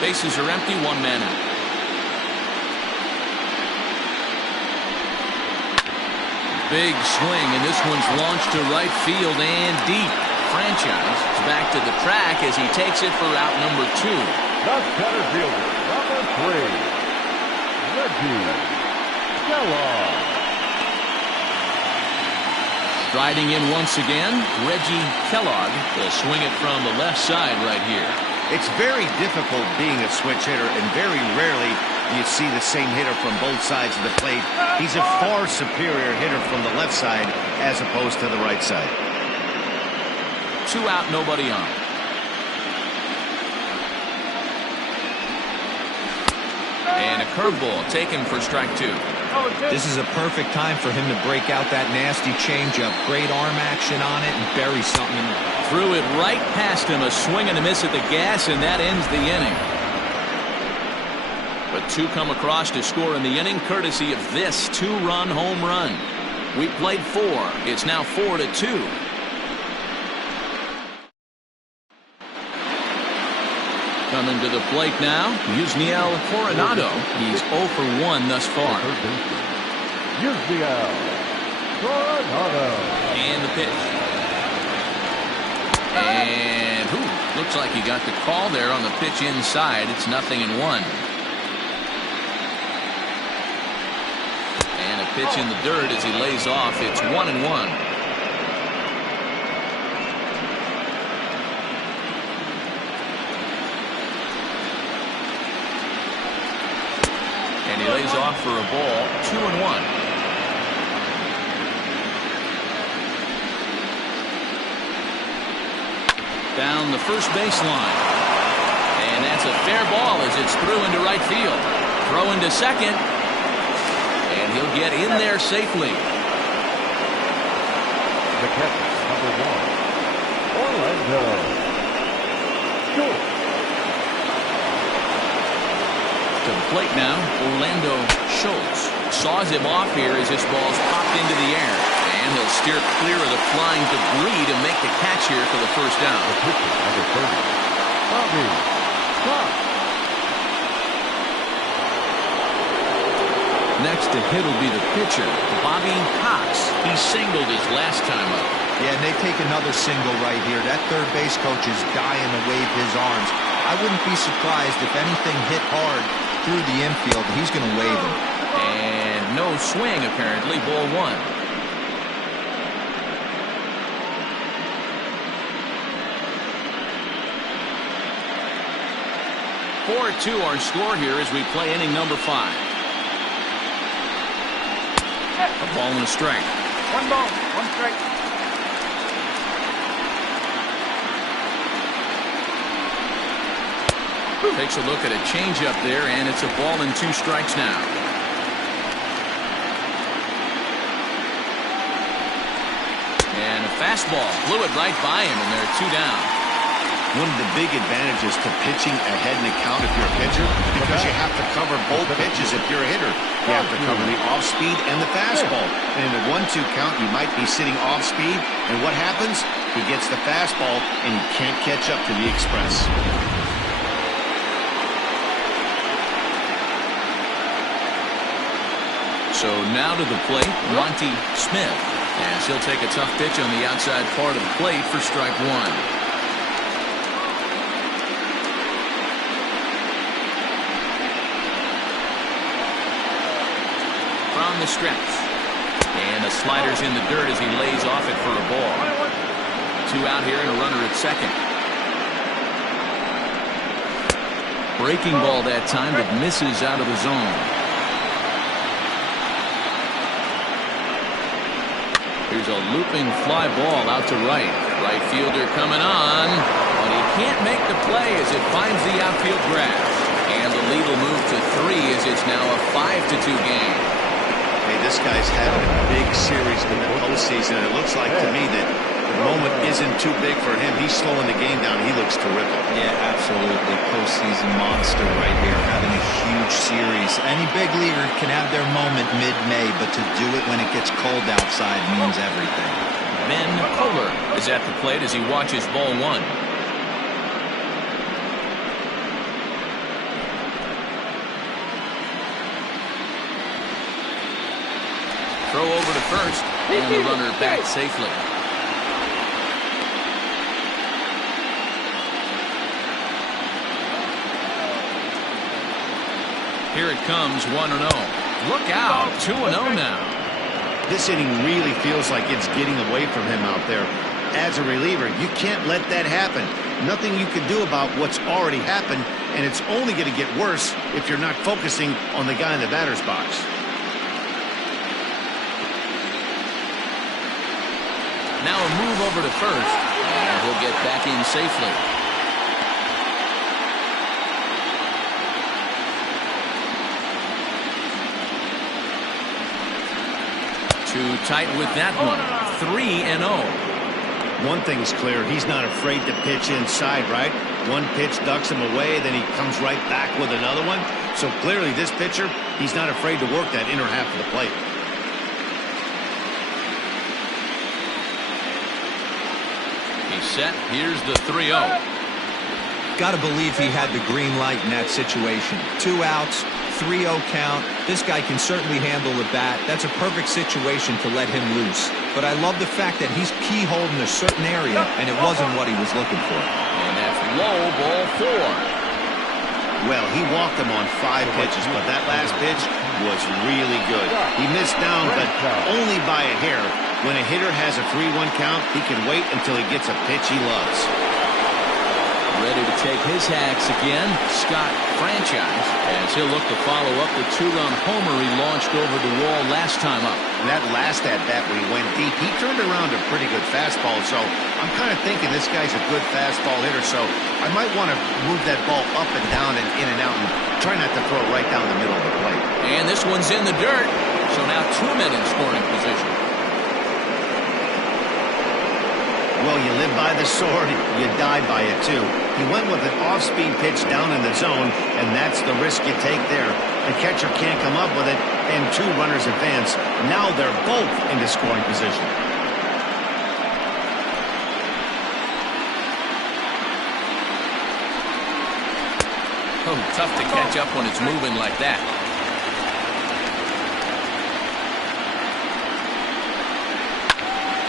Bases are empty, 1 man out. Big swing, and this one's launched to right field and deep. Franchise is back to the track as he takes it for out number 2. The center fielder, number 3, Reggie. Striding in once again, Reggie Kellogg will swing it from the left side right here. It's very difficult being a switch hitter, and very rarely do you see the same hitter from both sides of the plate. He's a far superior hitter from the left side as opposed to the right side. 2 out, nobody on. And a curveball taken for strike 2. This is a perfect time for him to break out that nasty changeup. Great arm action on it and bury something in it. Threw it right past him, a swing and a miss at the gas, and that ends the inning. But 2 come across to score in the inning, courtesy of this 2-run home run. We played 4. It's now 4-2. Coming to the plate now, Yusniel Coronado. He's 0 for 1 thus far. Yusniel Coronado. And the pitch. And looks like he got the call there on the pitch inside. It's 0-1. And a pitch in the dirt as he lays off. It's 1-1. And he lays off for a ball, 2-1. Down the first baseline. And that's a fair ball as it's through into right field. Throw into second. And he'll get in there safely. The catcher, number 1, Orlando Schultz. To the plate now, Orlando Schultz saws him off here as this ball's popped into the air. And he'll steer clear of the flying debris to make the catch here for the first down. The pitcher, number 30, Bobby Cox. Next to hit will be the pitcher, Bobby Cox. He singled his last time up. Yeah, and they take another single right here. That third base coach is dying to wave his arms. I wouldn't be surprised if anything hit hard through the infield. He's going to wave him. And no swing, apparently. Ball 1. (4-2) our score here as we play inning number 5. A ball and a strike. 1 ball, 1 strike. Takes a look at a changeup there, and it's a ball and 2 strikes now. And a fastball blew it right by him, and they're 2 down. One of the big advantages to pitching ahead in the count if you're a pitcher, because you have to cover both pitches if you're a hitter. You have to cover the off-speed and the fastball. And in a 1-2 count, you might be sitting off-speed, and what happens? He gets the fastball, and he can't catch up to the express. So now to the plate, Monty Smith, as he'll take a tough pitch on the outside part of the plate for strike 1. From the stretch. And the slider's in the dirt as he lays off it for a ball. 2 out here and a runner at second. Breaking ball that time, but misses out of the zone. Here's a looping fly ball out to right. Right fielder coming on, but he can't make the play as it finds the outfield grass. And the lead will move to 3 as it's now a 5-2 game. Hey, this guy's having a big series in the postseason, and it looks like to me that the moment isn't too big for him. He's slowing the game down. He looks terrific. Yeah, absolutely. Postseason monster right here, having a huge series. Any big leaguer can have their moment mid-May, but to do it when it gets cold outside means everything. Ben Kohler is at the plate as he watches ball 1. Throw over to first, and the runner back safely. Here it comes, 1-0. Look out, 2-0 now. This inning really feels like it's getting away from him out there. As a reliever, you can't let that happen. Nothing you can do about what's already happened, and it's only going to get worse if you're not focusing on the guy in the batter's box. Now a move over to first, and he'll get back in safely. Too tight with that one. 3-0. One thing's clear, he's not afraid to pitch inside, right? One pitch ducks him away, then he comes right back with another one. So clearly this pitcher, he's not afraid to work that inner half of the plate. He's set. Here's the 3-0. Got to believe he had the green light in that situation. 2 outs, 3-0 count. This guy can certainly handle the bat. That's a perfect situation to let him loose. But I love the fact that he's keyholed in a certain area, and it wasn't what he was looking for. And that's low, ball 4. Well, he walked him on 5 pitches, but that last pitch was really good. He missed down, but only by a hair. When a hitter has a 3-1 count, he can wait until he gets a pitch he loves. Ready to take his hacks again, Scott Franchise, as he'll look to follow up the 2-run homer he launched over the wall last time up. And that last at-bat when he went deep, he turned around a pretty good fastball, so I'm kind of thinking this guy's a good fastball hitter, so I might want to move that ball up and down and in and out and try not to throw it right down the middle of the plate. And this one's in the dirt, so now 2 men in scoring position. Well, you live by the sword, you die by it too. He went with an off-speed pitch down in the zone, and that's the risk you take there. The catcher can't come up with it, and 2 runners advance. Now they're both into scoring position. Oh, tough to catch up when it's moving like that.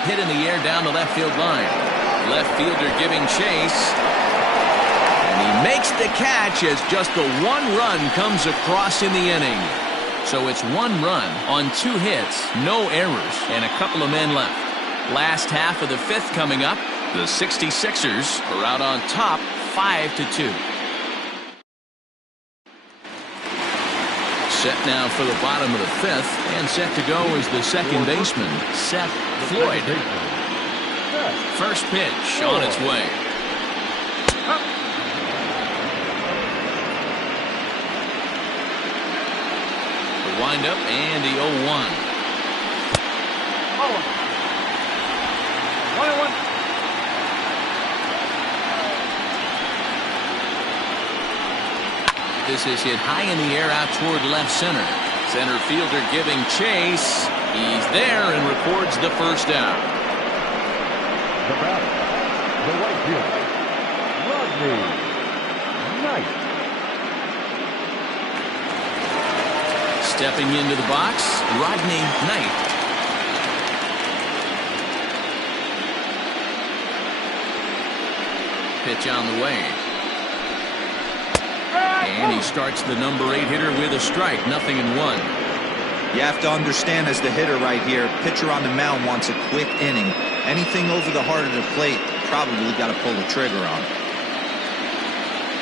Hit in the air down the left field line. Left fielder giving chase. And he makes the catch as just the 1 run comes across in the inning. So it's 1 run on 2 hits, no errors, and a couple of men left. Last half of the 5th coming up. The 66ers are out on top 5-2. Set now for the bottom of the 5th, and set to go is the second baseman, Seth Floyd. First pitch on its way. The windup and the 0-1. 1-1. This is hit high in the air out toward left center. Center fielder giving chase. He's there and records the first out. The batter, the right fielder, Rodney Knight. Stepping into the box, Rodney Knight. Pitch on the way. And he starts the number 8 hitter with a strike, 0-1. You have to understand, as the hitter right here, pitcher on the mound wants a quick inning. Anything over the heart of the plate, probably got to pull the trigger on.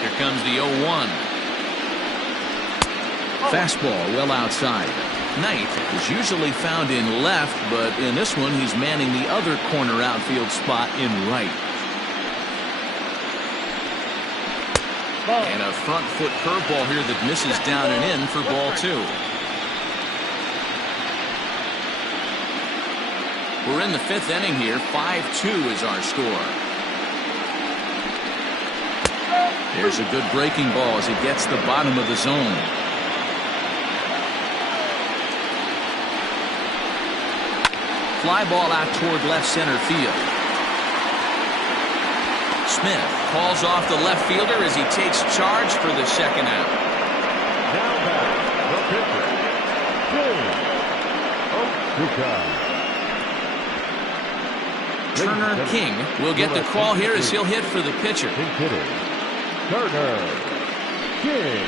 Here comes the 0-1. Fastball well outside. Knight is usually found in left, but in this one he's manning the other corner outfield spot in right. And a front foot curveball here that misses down and in for ball 2. We're in the 5th inning here. 5-2 is our score. There's a good breaking ball as he gets the bottom of the zone. Fly ball out toward left center field. Smith calls off the left fielder as he takes charge for the second out. Now back, the pitcher, Turner King will get the call here as he'll hit for the pitcher. Hitter, Turner King.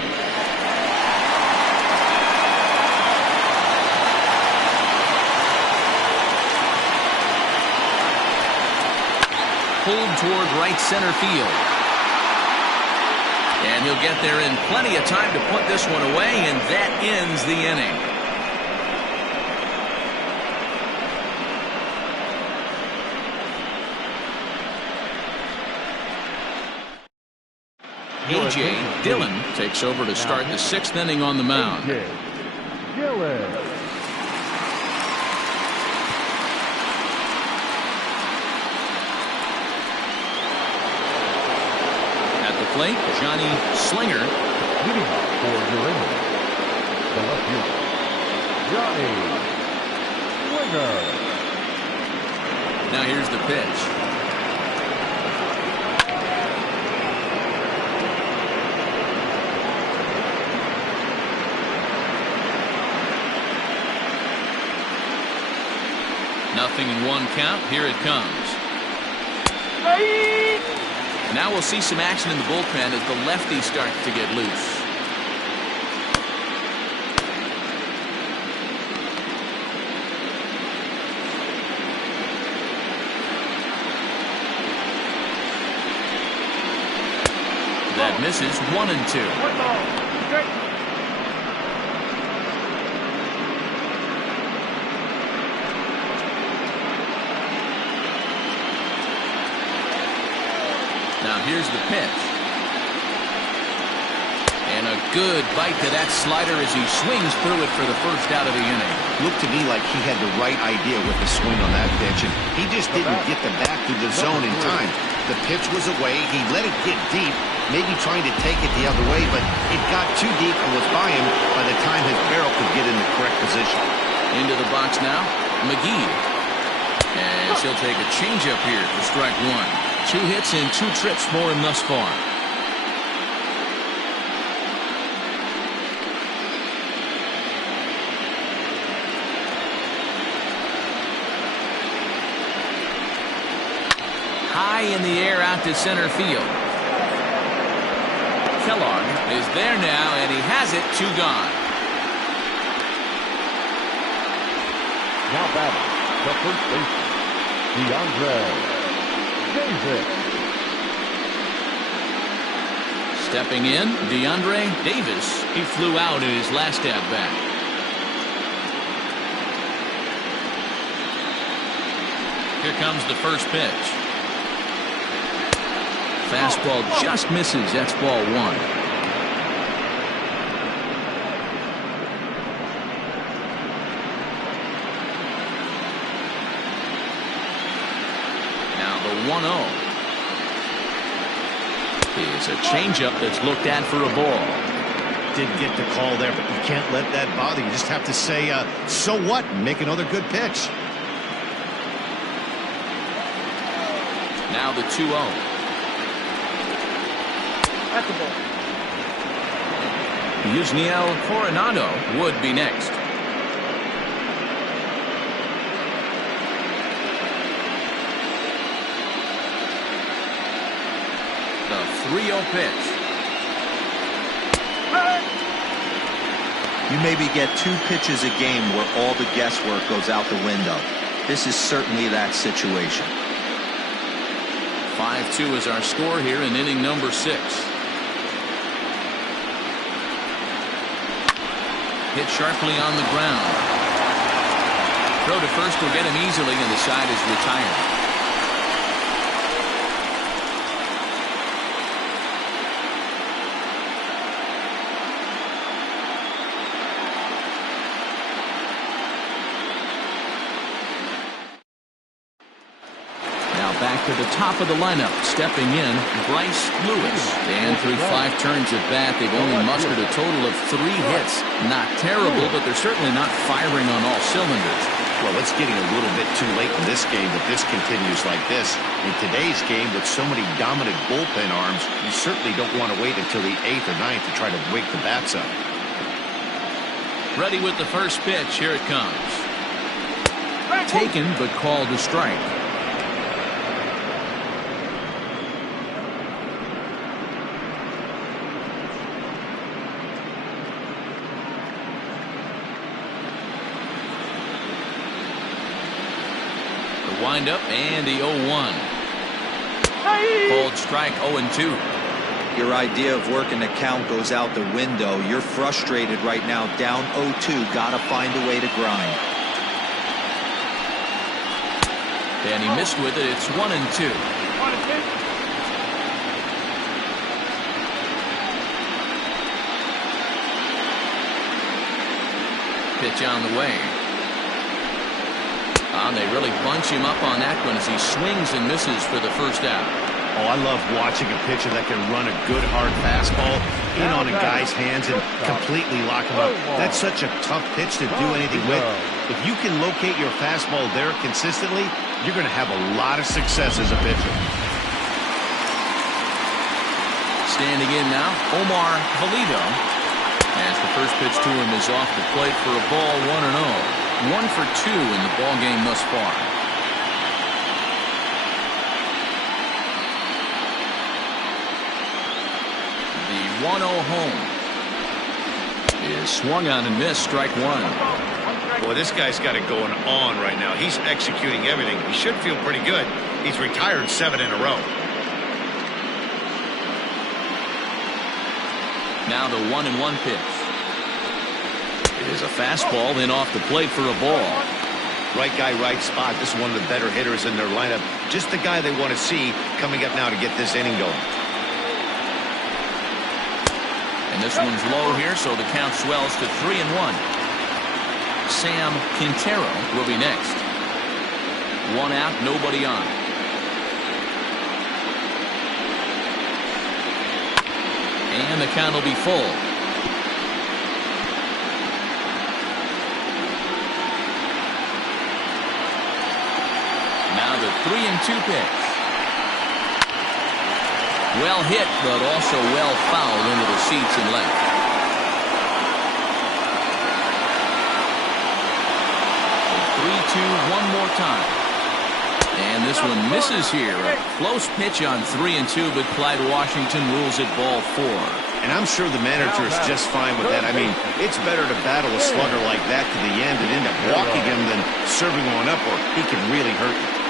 pulled toward right center field. And he'll get there in plenty of time to put this one away, and that ends the inning. A.J. Dillon takes over to start the 6th inning on the mound. A.J. Dillon. At the plate, Johnny Slinger. Leading off for your inning, the left fielder, Johnny Slinger. Now here's the pitch. Nothing in 1 count. Here it comes. Now we'll see some action in the bullpen as the lefty starts to get loose. That misses. 1-2. 1 ball. Straight. Now here's the pitch. And a good bite to that slider as he swings through it for the first out of the inning. Looked to me like he had the right idea with the swing on that pitch, and he just didn't get the bat to the zone in time. The pitch was away. He let it get deep, maybe trying to take it the other way, but it got too deep and was by him by the time his barrel could get in the correct position. Into the box now, McGee. And he'll take a changeup here for strike 1. 2 hits and 2 trips for him thus far. High in the air out to center field. Kellogg is there now, and he has it. 2 gone. Now batting, the first baseman, DeAndre Davis. Stepping in, DeAndre Davis. He flew out in his last at-bat. Here comes the first pitch. Fastball just misses. That's ball 1. Now the 1-0. It's a changeup that's looked at for a ball. Didn't get the call there, but you can't let that bother you. Just have to say, so what, and make another good pitch. Now the 2-0. That's the ball. Yusniel Coronado would be next. The 3-0 pitch. You maybe get 2 pitches a game where all the guesswork goes out the window. This is certainly that situation. 5-2 is our score here in inning number 6. Hit sharply on the ground. Throw to first will get him easily, and the side is retired. Back to the top of the lineup, stepping in, Bryce Lewis. And through 5 turns at bat, they've only mustered a total of 3 hits. Not terrible, but they're certainly not firing on all cylinders. Well, it's getting a little bit too late in this game, but this continues like this. In today's game, with so many dominant bullpen arms, you certainly don't want to wait until the 8th or 9th to try to wake the bats up. Ready with the first pitch. Here it comes. Taken, but called a strike. Wind up and the 0-1. Called strike 0-2. Your idea of working the count goes out the window. You're frustrated right now, down 0-2. Gotta find a way to grind. And he missed with it. It's 1-2. Pitch on the way. And they really bunch him up on that one as he swings and misses for the first out. Oh, I love watching a pitcher that can run a good hard fastball in on a guy's hands and completely lock him up. That's such a tough pitch to do anything with. If you can locate your fastball there consistently, you're going to have a lot of success as a pitcher. Standing in now, Omar Valido. As the first pitch to him is off the plate for a ball, 1-0. 1 for 2 in the ball game thus far. The 1-0 home is swung on and missed. Strike 1. Boy, this guy's got it going on right now. He's executing everything. He should feel pretty good. He's retired 7 in a row. Now the 1-1 pitch. It is a fastball, then off the plate for a ball. Right guy, right spot. This is one of the better hitters in their lineup. Just the guy they want to see coming up now to get this inning going. And this one's low here, so the count swells to 3-1. Sam Quintero will be next. 1 out, nobody on. And the count will be full. Now the 3-2 pitch. Well hit, but also well fouled into the seats and left. So 3-2 one more time. And this one misses here. A close pitch on 3-2, but Clyde Washington rules it ball 4. And I'm sure the manager is just fine with that. I mean, it's better to battle a slugger like that to the end and end up walking him than serving one up, or he can really hurt you.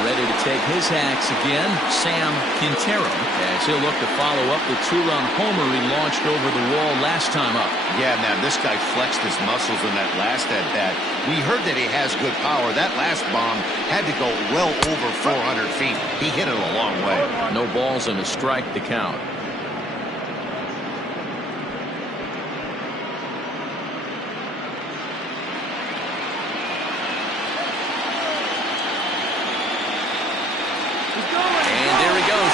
Ready to take his hacks again, Sam Quintero, as he'll look to follow up the 2-run homer he launched over the wall last time up. Yeah, man, this guy flexed his muscles in that last at-bat. We heard that he has good power. That last bomb had to go well over 400 feet. He hit it a long way. No balls and a strike to count.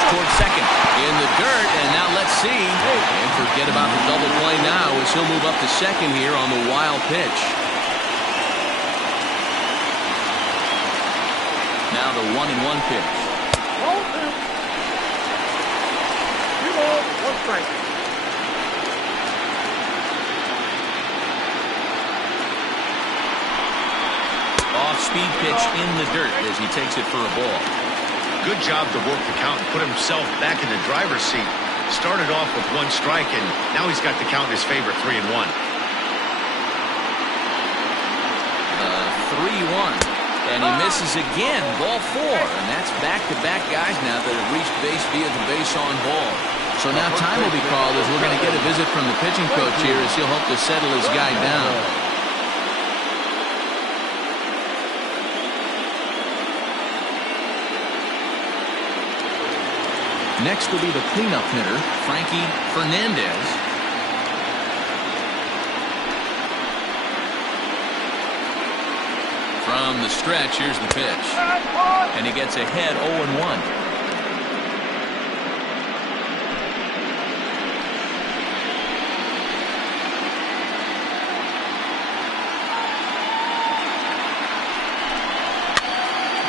Towards second in the dirt, and now let's see, and forget about the double play now as he'll move up to second here on the wild pitch. Now the 1-1 pitch. Off-speed pitch in the dirt as he takes it for a ball. Good job to work the count and put himself back in the driver's seat. Started off with 1 strike, and now he's got the count in his favor, 3-1. 3-1. And he misses again, ball 4. And that's back-to-back guys now that have reached base via the base on ball. So now time will be called as we're going to get a visit from the pitching coach here as he'll hope to settle his guy down. Next will be the cleanup hitter, Frankie Fernandez. From the stretch, here's the pitch. And he gets ahead 0-1.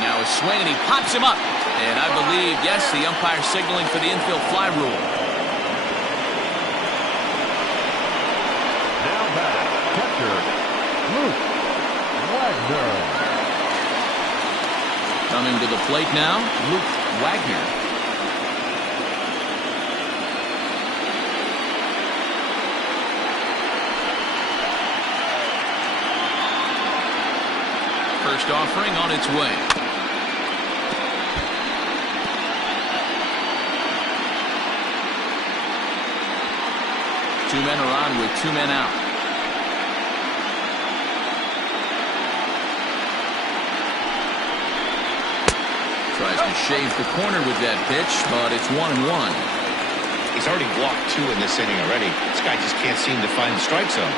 Now a swing, and he pops him up. And I believe, yes, the umpire signaling for the infield fly rule. Now back, catcher, Luke Wagner. Coming to the plate now, Luke Wagner. First offering on its way. 2 men are on with 2 men out. Tries to shave the corner with that pitch, but it's 1-1. He's already walked 2 in this inning already. This guy just can't seem to find the strike zone.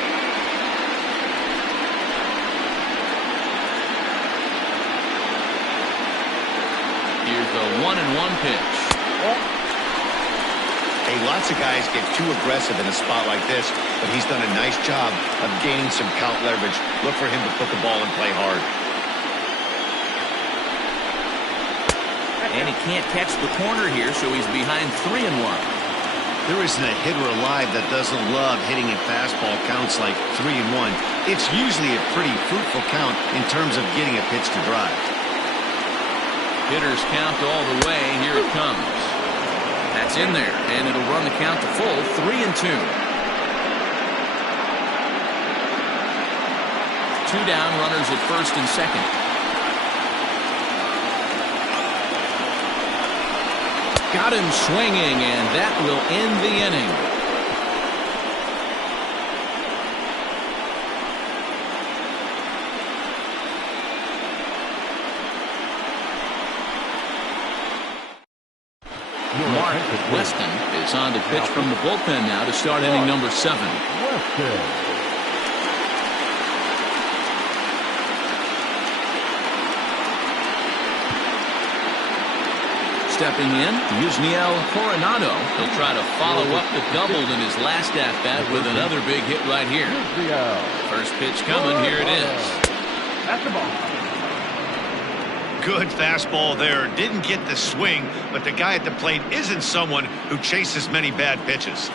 Here's the 1-1 pitch. Hey, lots of guys get too aggressive in a spot like this, but he's done a nice job of gaining some count leverage. Look for him to put the ball in play hard. And he can't catch the corner here, so he's behind 3-1. There isn't a hitter alive that doesn't love hitting at fastball counts like 3-1. It's usually a pretty fruitful count in terms of getting a pitch to drive. Hitters count all the way. Here it comes. That's in there, and it'll run the count to full, 3-2. 2 down, runners at first and second. Got him swinging, and that will end the inning. Mark Weston is on to pitch from the bullpen now to start inning number 7. Weston. Stepping in, Yusniel Coronado. He'll try to follow up the double in his last at-bat with another big hit right here. First pitch coming, here it is. That's the ball. Good fastball there. Didn't get the swing, but the guy at the plate isn't someone who chases many bad pitches.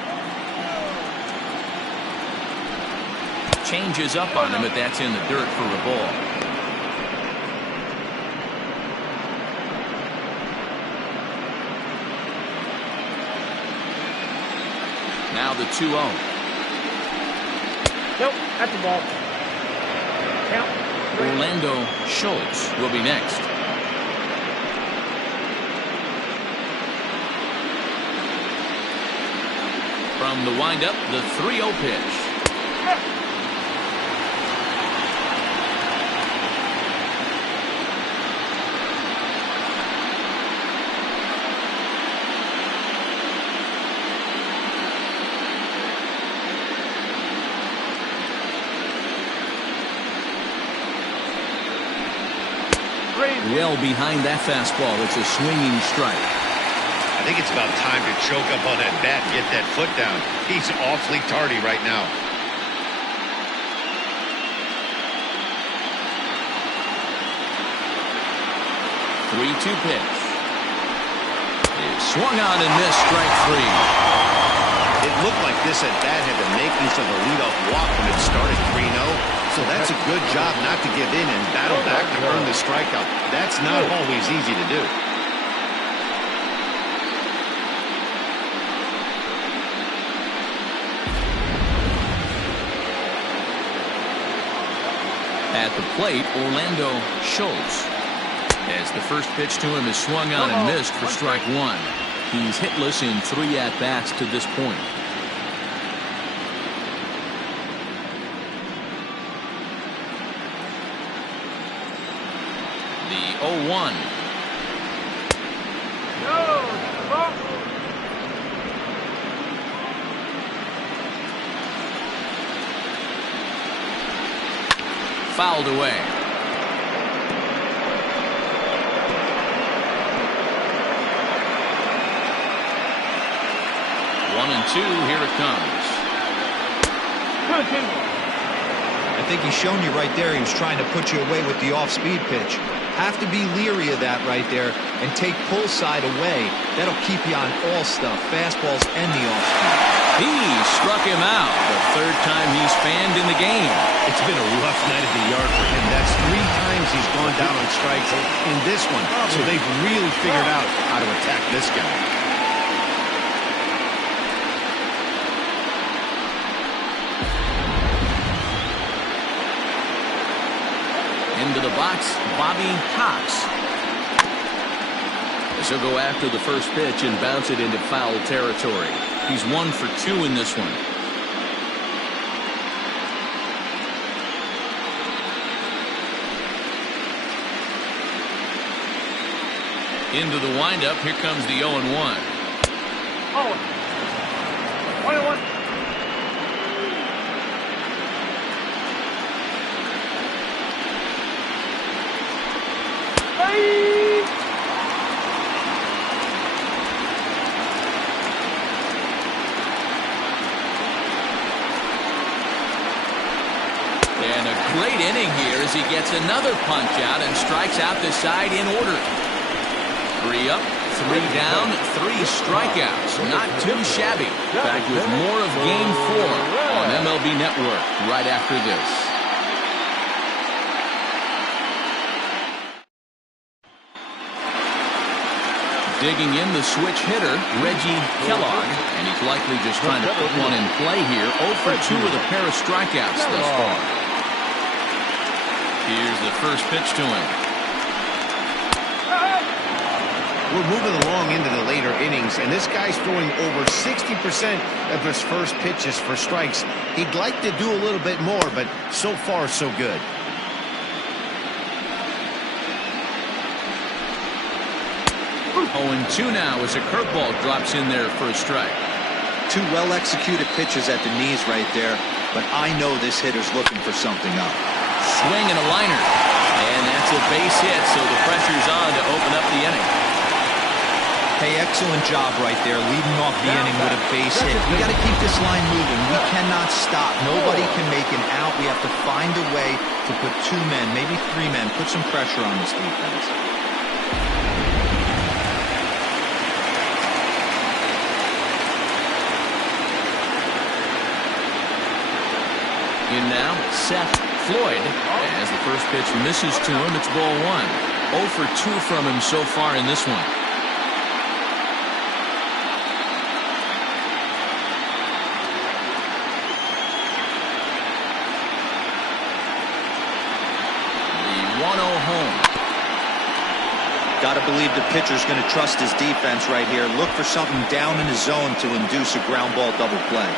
Changes up on him, but that's in the dirt for a ball. Now the 2-0. Nope, that's the ball. Count. Orlando Schultz will be next. From the windup, the 3-0 pitch. Well behind that fastball. It's a swinging strike. I think it's about time to choke up on that bat and get that foot down. He's awfully tardy right now. 3-2 pitch. It's swung on and missed, strike 3. It looked like this at bat had the makings of a leadoff walk when it started 3-0. So that's a good job not to give in and battle back to earn the strikeout. That's not always easy to do. At the plate, Orlando Schultz. As the first pitch to him is swung on and missed for strike 1. He's hitless in 3 at-bats to this point. The 0-1. Fouled away. 1-2. Here it comes. I think he's shown you right there. He was trying to put you away with the off-speed pitch. Have to be leery of that right there and take pull side away. That'll keep you on all stuff, fastballs and the off-speed. He struck him out. The 3rd time he's fanned in the game. It's been a rough night at the yard for him. That's 3 times he's gone down on strikes in this one. So they've really figured out how to attack this guy. Into the box, Bobby Cox. As he'll go after the first pitch and bounce it into foul territory. He's 1 for 2 in this one. Into the windup, here comes the 0-1. Oh. 1-1. And a great inning here as he gets another punch out and strikes out the side in order. 3 up, 3 down, 3 strikeouts. Not too shabby. Back with more of Game 4 on MLB Network right after this. Digging in the switch hitter, Reggie Kellogg, and he's likely just trying to put one in play here. 0 for 2 with a pair of strikeouts thus far. Here's the first pitch to him. We're moving along into the later innings, and this guy's throwing over 60% of his first pitches for strikes. He'd like to do a little bit more, but so far, so good. Oh, and 2 now as a curveball drops in there for a strike. 2 well-executed pitches at the knees right there, but I know this hitter's looking for something up. Swing and a liner. And that's a base hit, so the pressure's on to open up the inning. Hey, excellent job right there, leading off the inning with a base hit. We got to keep this line moving. We cannot stop. Nobody can make an out. We have to find a way to put 2 men, maybe 3 men, put some pressure on this defense. In now, Seth Floyd. As the first pitch misses to him, it's ball 1. 0 for 2 from him so far in this one. The 1-0 home. Got to believe the pitcher's going to trust his defense right here. Look for something down in his zone to induce a ground ball double play.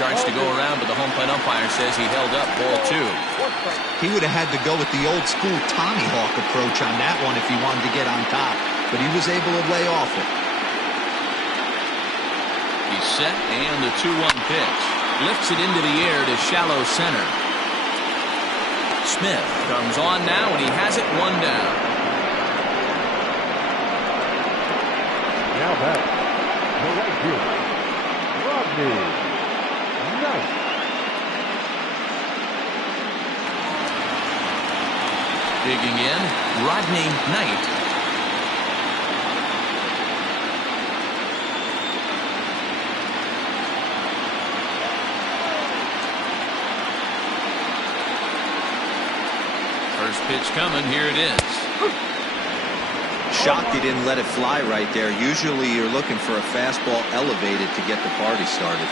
Starts to go around, but the home plate umpire says he held up ball 2. He would have had to go with the old school Tommy Hawk approach on that one if he wanted to get on top, but he was able to lay off it. He's set, and the 2-1 pitch. Lifts it into the air to shallow center. Smith comes on now, and he has it 1 down. Now back, the right fielder, Rodney. Digging in, Rodney Knight. First pitch coming, here it is. Shocked he didn't let it fly right there. Usually you're looking for a fastball elevated to get the party started.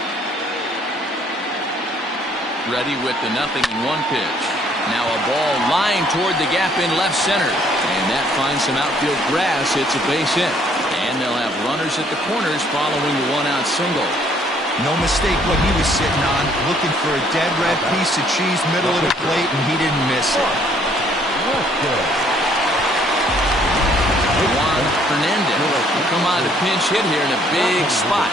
Ready with the 0-1 pitch. Now a ball lined toward the gap in left center. And that finds some outfield grass. It's a base hit. And they'll have runners at the corners following the 1-out single. No mistake what he was sitting on. Looking for a dead red piece of cheese middle of the plate, and he didn't miss it. Juan Hernandez will come on to pinch hit here in a big spot.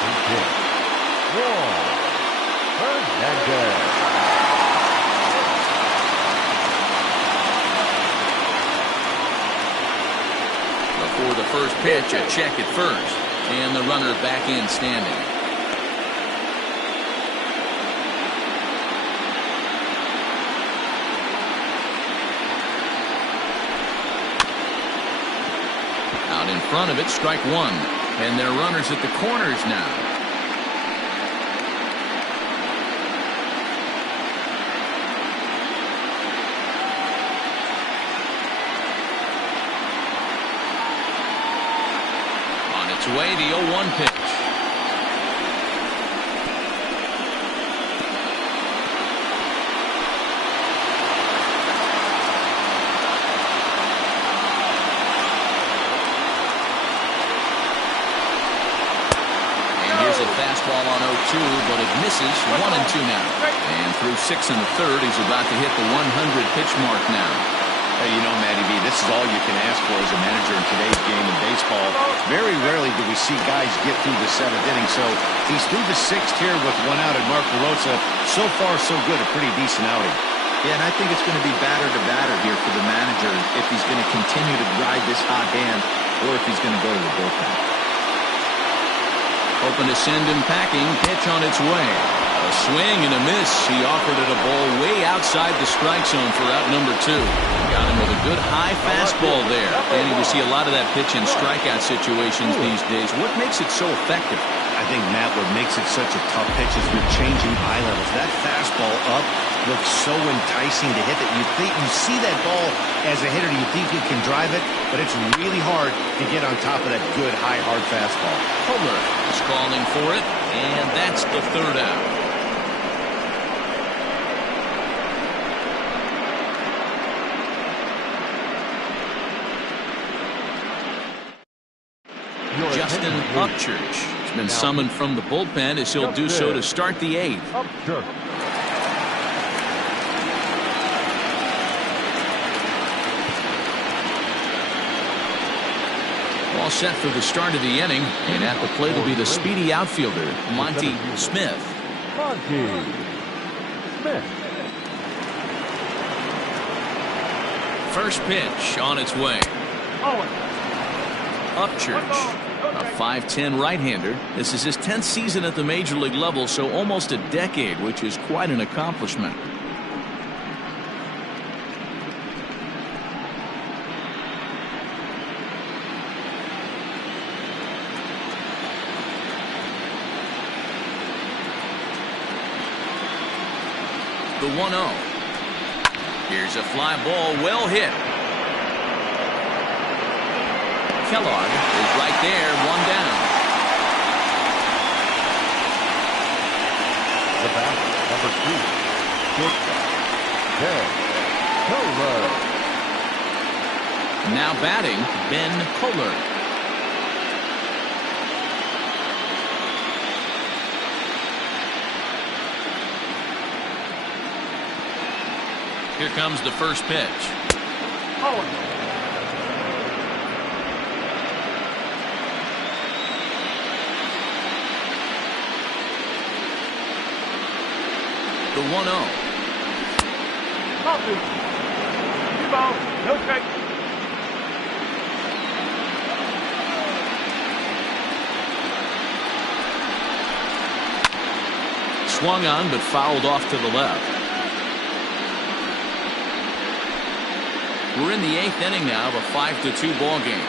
Before the first pitch, a check at first. And the runner back in standing. Out in front of it, strike 1. And their runners at the corners now. On its way, the 0-1 pitch. Misses. 1-2 now. And through 6 in the third, he's about to hit the 100 pitch mark now. Hey, you know, Matty B, this is all you can ask for as a manager in today's game in baseball. Very rarely do we see guys get through the 7th inning. So he's through the 6th here with 1 out, and Mark LaRosa, so far so good, a pretty decent outing. Yeah, and I think it's going to be batter to batter here for the manager if he's going to continue to ride this hot hand or if he's going to go to the bullpen. Hoping to send him packing. Pitch on its way. A swing and a miss. He offered it a ball way outside the strike zone for out number 2. Got him with a good high fastball there. And we see a lot of that pitch in strikeout situations these days. What makes it so effective? I think, Matt, what makes it such a tough pitch is the changing eye levels. That fastball up looks so enticing to hit that you see that ball as a hitter, you think you can drive it, but it's really hard to get on top of that good high hard fastball. Kohler is calling for it, and that's the 3rd out. Justin Upchurch has been summoned from the bullpen as he'll do so to start the 8th. Upchurch. All set for the start of the inning, and at the plate will be the speedy outfielder, Monty Smith. Monty Smith. First pitch on its way. Upchurch, a 5'10" right-hander. This is his 10th season at the major league level, so almost a decade, which is quite an accomplishment. The 1-0. Here's a fly ball, well hit. Kellogg is right there, 1 down. The bat, number 2. Shortstop, Ben Kohler. Now batting, Ben Kohler. Here comes the first pitch. The 1-0. No strike. Swung on, but fouled off to the left. We're in the 8th inning now of a 5-2 ball game.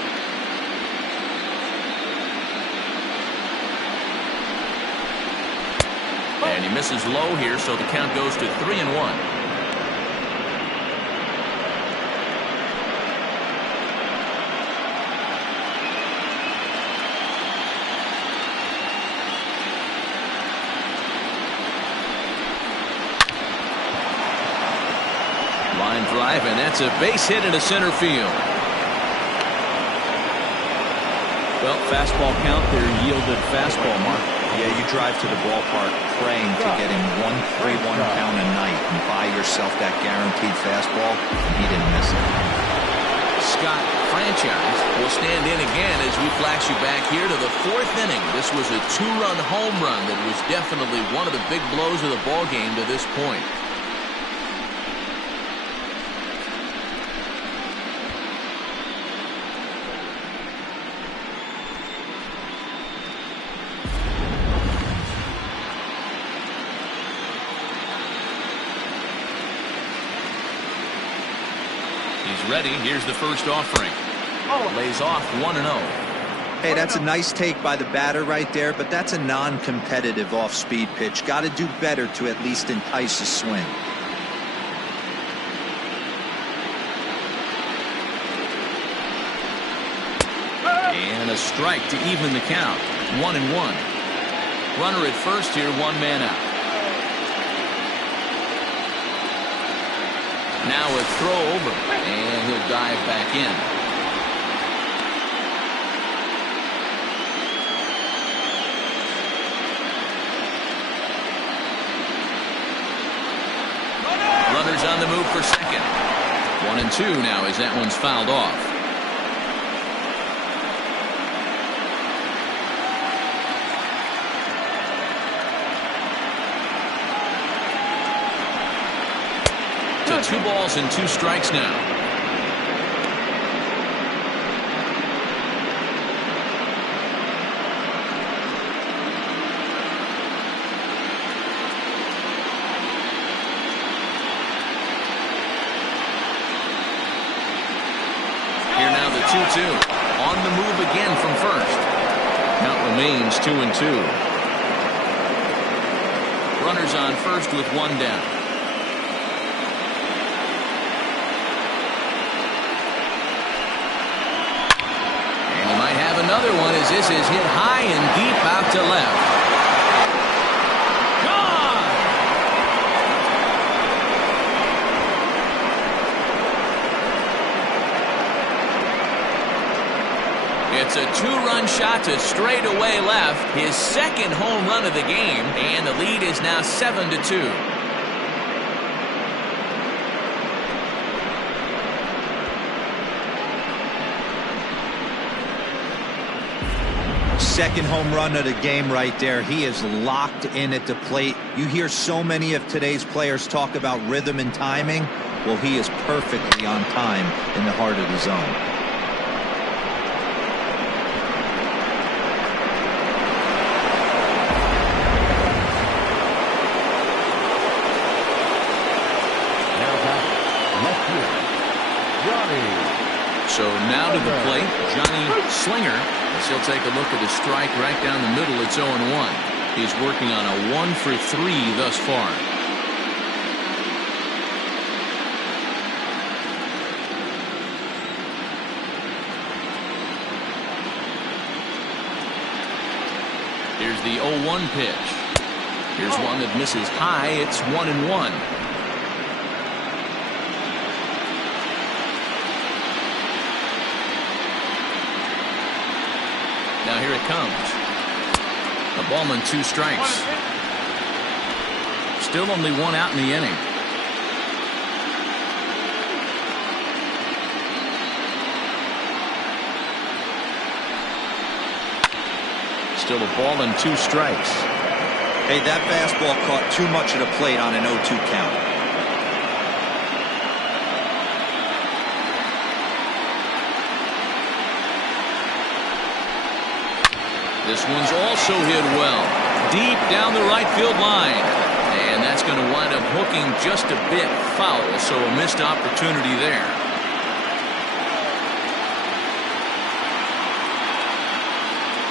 And he misses low here, so the count goes to 3-1. Line drive, and that's a base hit into center field. Well, fastball count there yielded fastball, Mark. Yeah, you drive to the ballpark praying to get in 1-3-1 count a night and buy yourself that guaranteed fastball, and he didn't miss it. Scott Franchise will stand in again as we flash you back here to the 4th inning. This was a 2-run home run that was definitely one of the big blows of the ball game to this point. Ready. Here's the first offering. Lays off 1-0. Hey, that's a nice take by the batter right there, but that's a non-competitive off-speed pitch. Got to do better to at least entice a swing. And a strike to even the count. 1-1. Runner at first here, 1 man out. Now a throw over, and he'll dive back in. Runners on the move for second. 1-2 now as that one's fouled off. To 2 balls and 2 strikes now. Here now the 2-2. On the move again from first. Count remains 2-2. Runners on first with 1 down. Another one as this is hit high and deep out to left. Gone! It's a 2-run shot to straightaway left, his second home run of the game, and the lead is now 7-2. Second home run of the game right there. He is locked in at the plate. You hear so many of today's players talk about rhythm and timing. Well, he is perfectly on time in the heart of the zone. So now to the plate, Johnny Slinger. As he'll take a look at his strike right down the middle. It's 0-1. He's working on a 1 for 3 thus far. Here's the 0-1 pitch. Here's one that misses high. It's 1-1. Now here it comes. A ball and 2 strikes. Still only 1 out in the inning. Still a ball and 2 strikes. Hey, that fastball caught too much of the plate on an 0-2 count. This one's also hit well, deep down the right field line. And that's going to wind up hooking just a bit foul, so a missed opportunity there.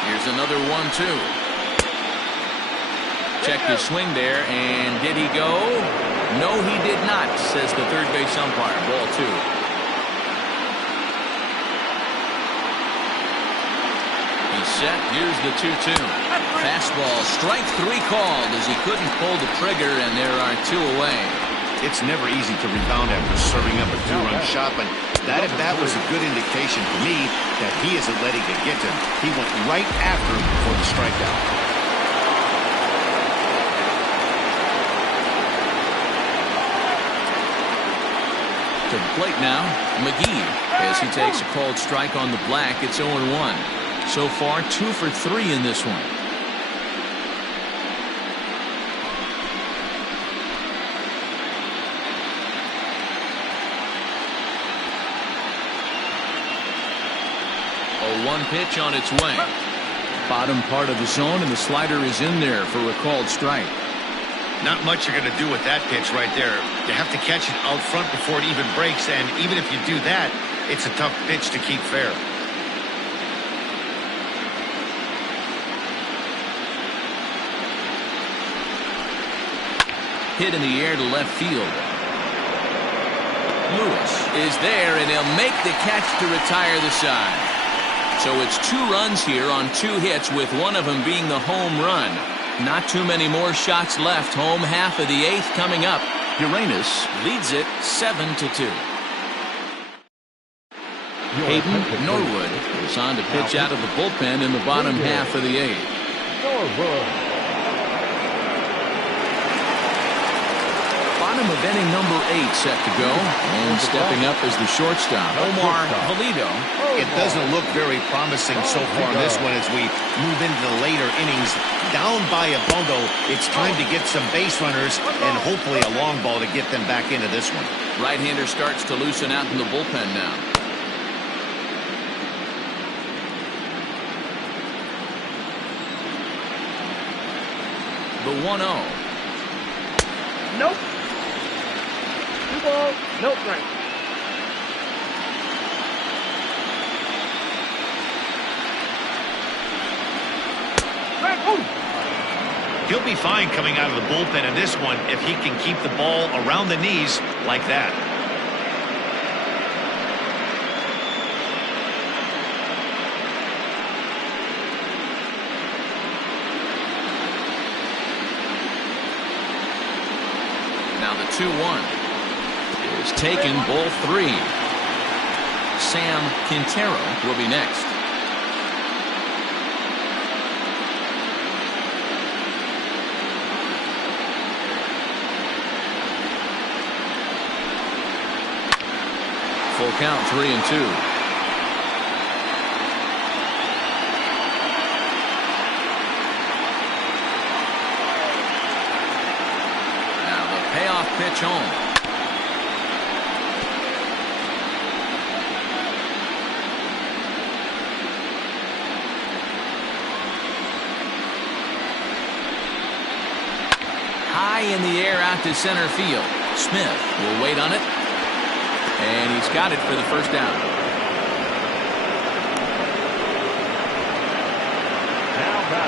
Here's another 1-2. Checked his swing there, and did he go? No, he did not, says the third base umpire. Ball 2. Set. Here's the 2-2. Fastball, strike 3 called as he couldn't pull the trigger, and there are 2 away. It's never easy to rebound after serving up a 2-run shot, but that at-bat was a good indication for me that he isn't letting it get to him. He went right after him for the strikeout. To the plate now, McGee, as he takes a called strike on the black. It's 0-1. So far, 2 for 3 in this one. A 1 pitch on its way. Bottom part of the zone, and the slider is in there for a called strike. Not much you're going to do with that pitch right there. You have to catch it out front before it even breaks, and even if you do that, it's a tough pitch to keep fair. Hit in the air to left field. Lewis is there, and he'll make the catch to retire the side. So it's 2 runs here on 2 hits, with one of them being the home run. Not too many more shots left. Home half of the 8th coming up. Uranus leads it 7-2. Hayden Norwood is on to pitch out of the bullpen in the bottom half of the 8th. bottom of inning number 8 set to go. And stepping up as the shortstop, Omar Valido. It doesn't look very promising so far in this one as we move into the later innings. Down by a bundle, it's time to get some base runners and hopefully a long ball to get them back into this one. Right-hander starts to loosen out in the bullpen now. The 1-0. Nope. 2 balls. Nope. Right. He'll be fine coming out of the bullpen in this one if he can keep the ball around the knees like that. Now the 2-1 is taken, ball 3. Sam Quintero will be next. Full count, 3-2. Now the payoff pitch home. High in the air out to center field. Smith will wait on it. And he's got it for the first down.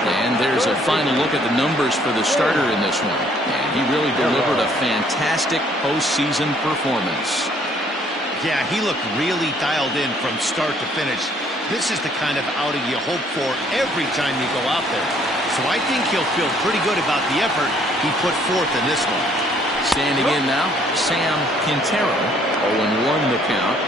And there's a final look at the numbers for the starter in this one. And he really delivered a fantastic postseason performance. Yeah, he looked really dialed in from start to finish. This is the kind of outing you hope for every time you go out there. So I think he'll feel pretty good about the effort he put forth in this one. Standing in now, Sam Quintero. 0-1 the count.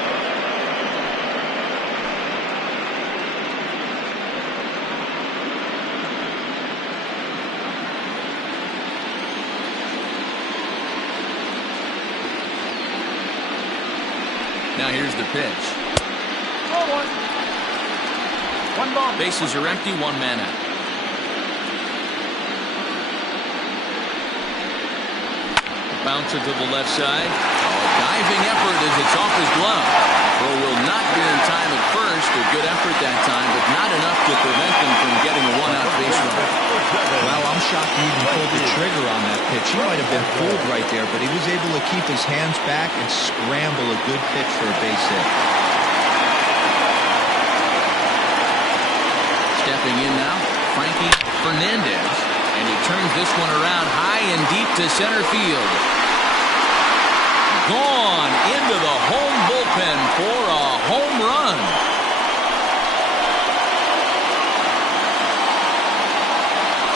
Now here's the pitch. 1 ball. Bases are empty, 1 man out. Bounce it to the left side. Diving effort as it's off his glove. Throw will not be in time at first. A good effort that time, but not enough to prevent them from getting a 1-out base run. Well, I'm shocked he even pulled the trigger on that pitch. He might have been fooled right there, but he was able to keep his hands back and scramble a good pitch for a base hit. Stepping in now, Frankie Fernandez. And he turns this one around high and deep to center field. Gone into the home bullpen for a home run.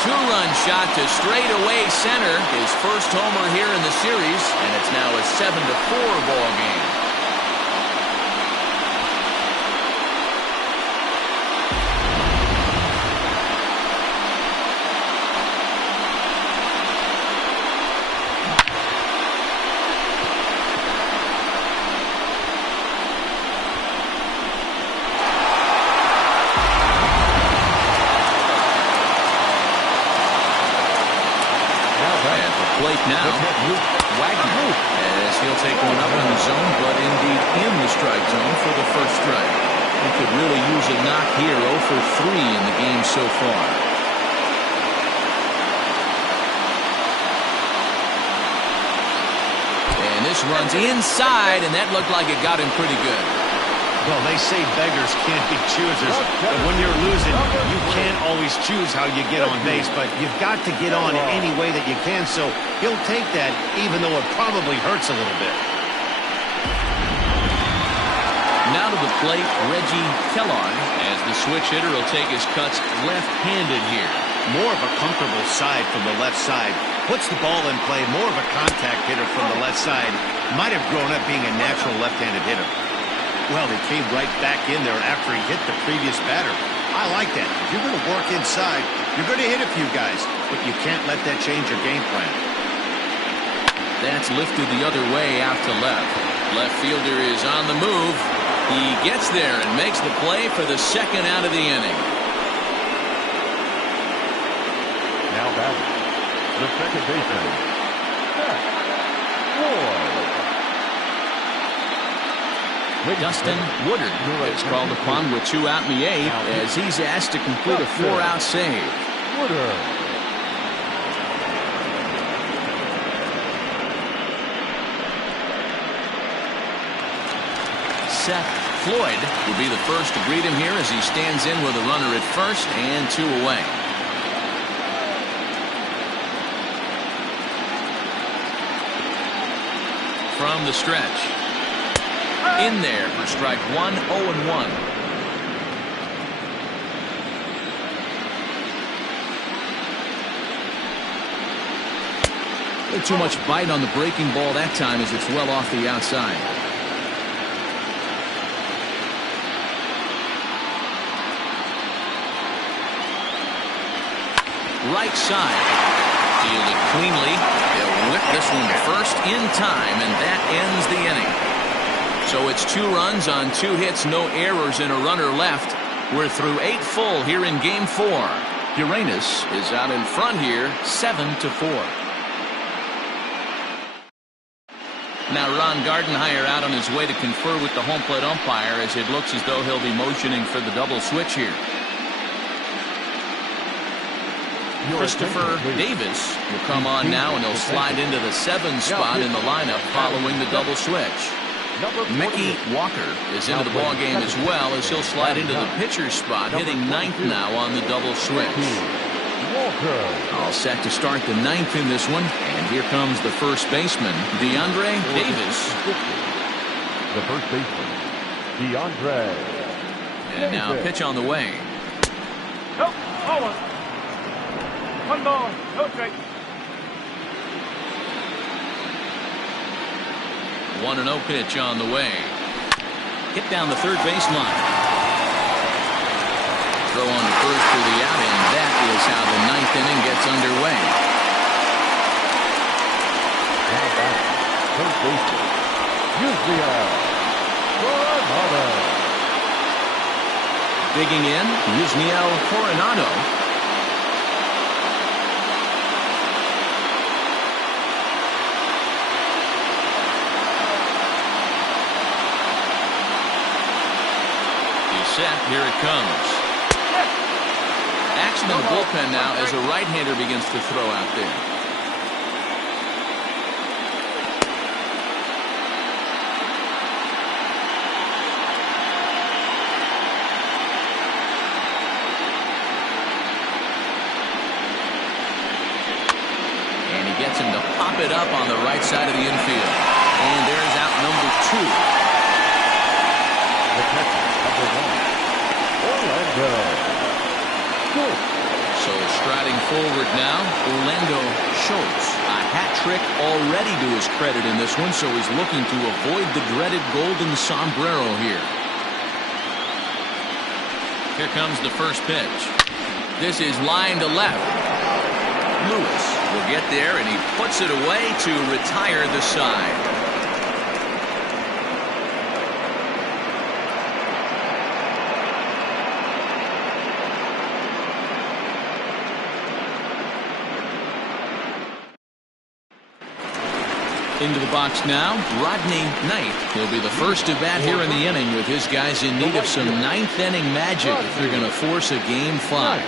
Two-run shot to straightaway center. His first homer here in the series, and it's now a 7-4 ball game. Plate now, Wagner, as he'll take one up in the zone, but indeed in the strike zone for the first strike. He could really use a knock here, 0 for 3 in the game so far. And this runs inside, and that looked like it got him pretty good. Well, they say beggars can't be choosers, but when you're losing, you can't always choose how you get on base, but you've got to get on in any way that you can, so he'll take that, even though it probably hurts a little bit. Now to the plate, Reggie Kellogg, as the switch hitter will take his cuts left-handed here. More of a comfortable side from the left side. Puts the ball in play, more of a contact hitter from the left side. Might have grown up being a natural left-handed hitter. Well, he came right back in there after he hit the previous batter. I like that. If you're going to work inside, you're going to hit a few guys, but you can't let that change your game plan. That's lifted the other way out to left. Left fielder is on the move. He gets there and makes the play for the second out of the inning. Now batting, the second baseman, Dustin Woodard is called upon with 2 out in the 8th as he's asked to complete a 4-out save. Woodard. Seth Floyd will be the first to greet him here as he stands in with a runner at first and 2 away. From the stretch. In there for strike 1, 0-1. Too much bite on the breaking ball that time as it's well off the outside. Right side. Fielded cleanly. They'll whip this one to first in time, and that ends the inning. So it's 2 runs on 2 hits, no errors, and a runner left. We're through 8 full here in Game 4. Uranus is out in front here, 7-4. Now Ron Gardenhire out on his way to confer with the home plate umpire as it looks as though he'll be motioning for the double switch here. Christopher Davis will come on now, and he'll slide into the 7 spot in the lineup following the double switch. Mickey Walker is into the ballgame as well as he'll slide into the pitcher's spot, hitting 9th now on the double switch. All set to start the 9th in this one, and here comes the first baseman, DeAndre Davis. The first baseman, DeAndre. And now a pitch on the way. Nope, 1 ball, no strike. 1-0 pitch on the way. Hit down the third baseline. Throw on to first for the out, and that is how the 9th inning gets underway. Now back, first baseman, Yusniel Coronado. Digging in, Yusniel Coronado. Set. Here it comes. Action in the bullpen now as a right-hander begins to throw out there. And he gets him to pop it up on the right side of the infield. And there's out number 2. The catcher, number 1, Orlando. Good. So striding forward now, Orlando Schultz. A hat trick already to his credit in this one, so he's looking to avoid the dreaded golden sombrero here. Here comes the first pitch. This is line to left. Lewis will get there, and he puts it away to retire the side. Into the box now, Rodney Knight. He'll be the first to bat here in the inning with his guys in need of some 9th inning magic if they're going to force a Game 5.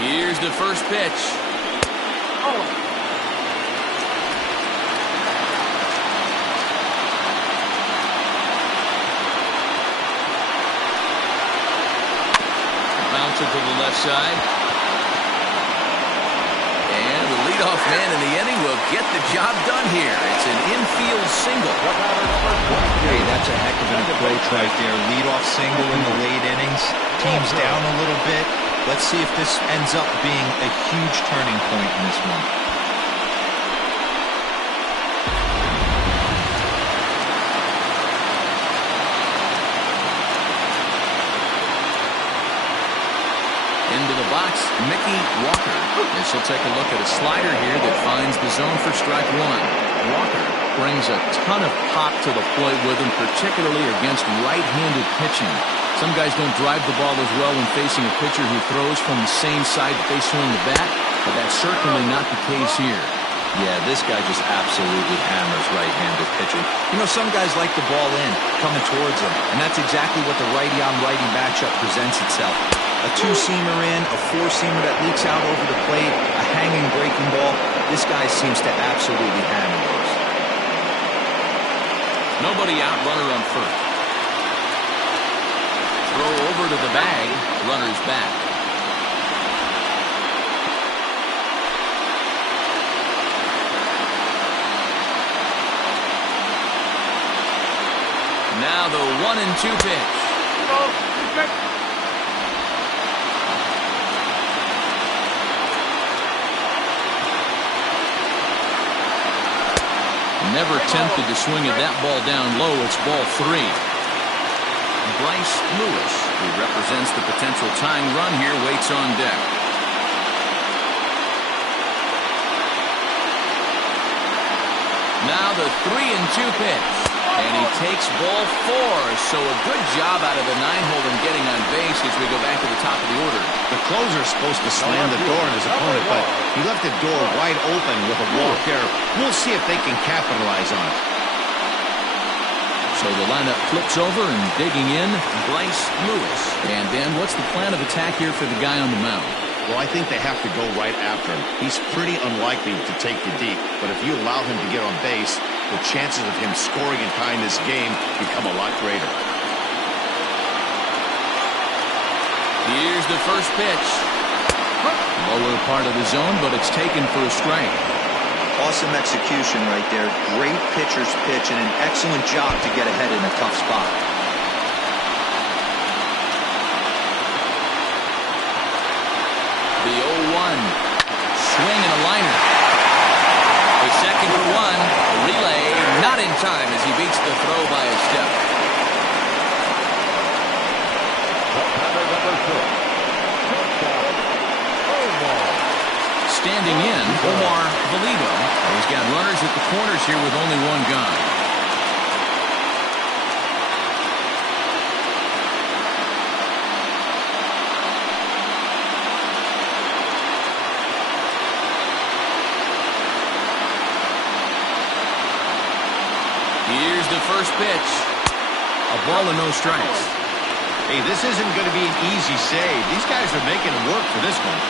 Here's the first pitch. To the left side. And the leadoff man in the inning will get the job done here. It's an infield single. Hey, that's a heck of an approach right there. Leadoff single in the late innings. Team's down a little bit. Let's see if this ends up being a huge turning point in this one. As he'll take a look at a slider here that finds the zone for strike one. Walker brings a ton of pop to the plate with him, particularly against right-handed pitching. Some guys don't drive the ball as well when facing a pitcher who throws from the same side that they swing the bat, but that's certainly not the case here. Yeah, this guy just absolutely hammers right-handed pitching. You know, some guys like the ball in, coming towards them, and that's exactly what the righty-on-righty matchup presents itself. A two-seamer in, a four-seamer that leaks out over the plate, a hanging breaking ball. This guy seems to absolutely hammer those. Nobody out, runner on first. Throw over to the bag, runner's back. Now the 1-2 pitch. Never tempted to swing at that ball down low. It's ball 3. Bryce Lewis, who represents the potential tying run here, waits on deck. Now the 3-2 pitch. And he takes ball 4, so a good job out of the 9-hole in getting on base as we go back to the top of the order. The closer's supposed to slam the door on his opponent, but he left the door wide open with a walk there. We'll see if they can capitalize on it. So the lineup flips over and digging in, Bryce Lewis. And Dan, what's the plan of attack here for the guy on the mound? Well, I think they have to go right after him. He's pretty unlikely to take you deep, but if you allow him to get on base, the chances of him scoring and tying this game become a lot greater. Here's the first pitch. Lower part of the zone, but it's taken for a strike. Awesome execution right there. Great pitcher's pitch and an excellent job to get ahead in a tough spot. The 0-1. Swing and a liner. The second for one. The relay not in time as he beats the throw by a step. Standing in, Omar Valido. He's got runners at the corners here with only one gone. Here's the first pitch. A ball and no strikes. Hey, this isn't going to be an easy save. These guys are making it work for this one.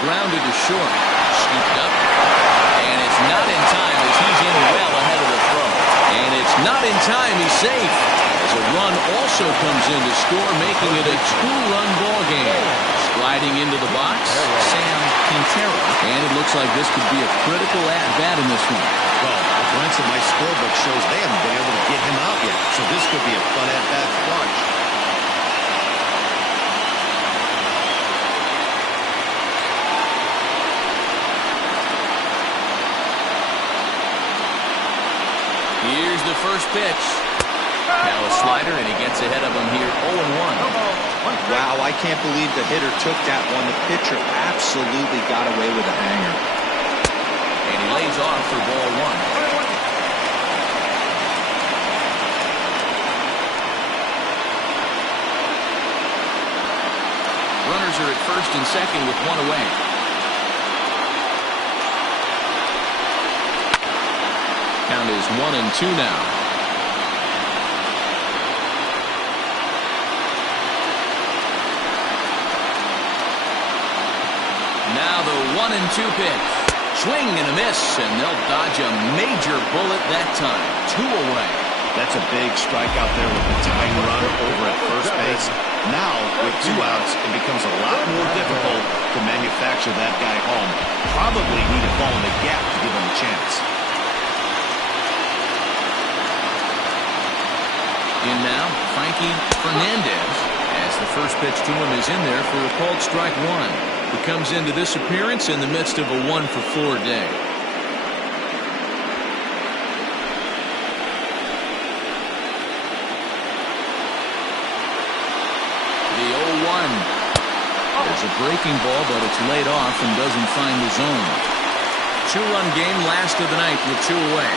Grounded to short. Scooped up. And it's not in time as he's in well ahead of the throw. And it's not in time. He's safe. As a run also comes in to score, making it a 2-run ball game. Sliding into the box, Sam Quintero. And it looks like this could be a critical at-bat in this one. Well, a glance at my scorebook shows they haven't been able to get him out yet. So this could be a fun at-bat to watch. Here's the first pitch. Now a slider, and he gets ahead of him here, 0-1. Wow, I can't believe the hitter took that one. The pitcher absolutely got away with a hanger. And he lays off for ball 1. Runners are at first and second with one away. Count is 1-2 now. Now the 1-2 pitch. Swing and a miss, and they'll dodge a major bullet that time. 2 away. That's a big strikeout there with the tying run over at first base. Now, with 2 outs, it becomes a lot more difficult to manufacture that guy home. Probably need a ball in the gap to give him a chance. In now, Frankie Fernandez, as the first pitch to him is in there for a called strike 1. He comes into this appearance in the midst of a 1-for-4 day. There's a breaking ball, but it's laid off and doesn't find the zone. Two-run game, last of the ninth with two away.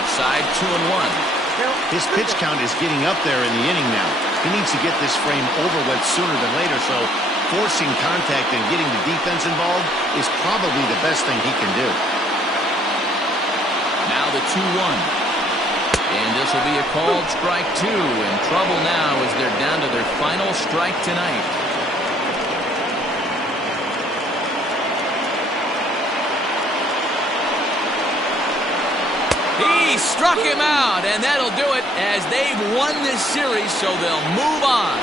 Outside, 2-1. His pitch count is getting up there in the inning now. He needs to get this frame over with sooner than later, so forcing contact and getting the defense involved is probably the best thing he can do. Now the 2-1. And this will be a called strike two. In trouble now as they're down to their final strike tonight. He struck him out, and that'll do it as they've won this series, so they'll move on.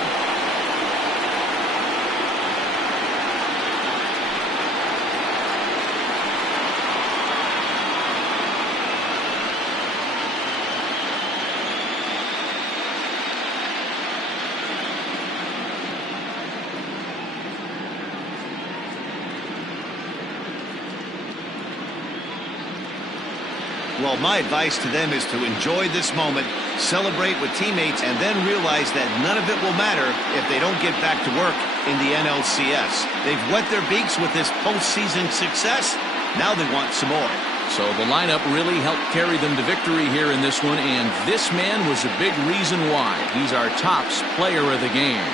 Well, my advice to them is to enjoy this moment, celebrate with teammates, and then realize that none of it will matter if they don't get back to work in the NLCS. They've wet their beaks with this postseason success. Now they want some more. So the lineup really helped carry them to victory here in this one, and this man was a big reason why. He's our tops player of the game.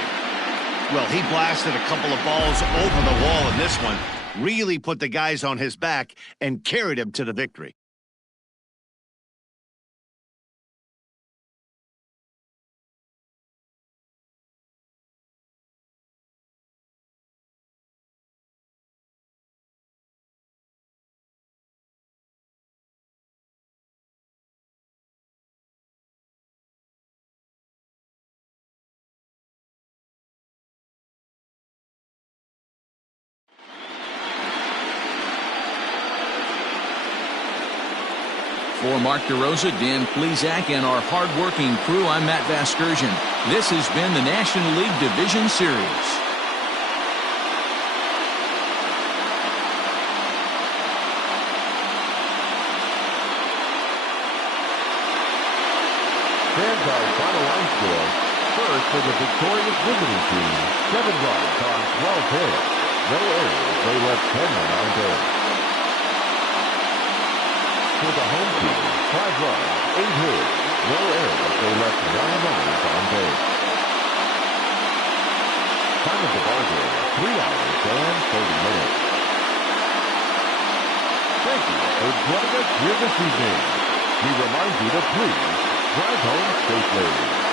Well, he blasted a couple of balls over the wall in this one, really put the guys on his back, and carried him to the victory. For Mark DeRosa, Dan Plesac, and our hard-working crew, I'm Matt Vasgersian. This has been the National League Division Series. Fans our final line score. First for the victorious visiting team, 7 runs on 12 hits. No errors, they left 10 men on base. For the home team, 5 runs, 8 hits, no errors, they left 9 runners on base. Time of the ball game, 3 hours and 30 minutes. Thank you for joining us here this evening. We remind you to please drive home safely.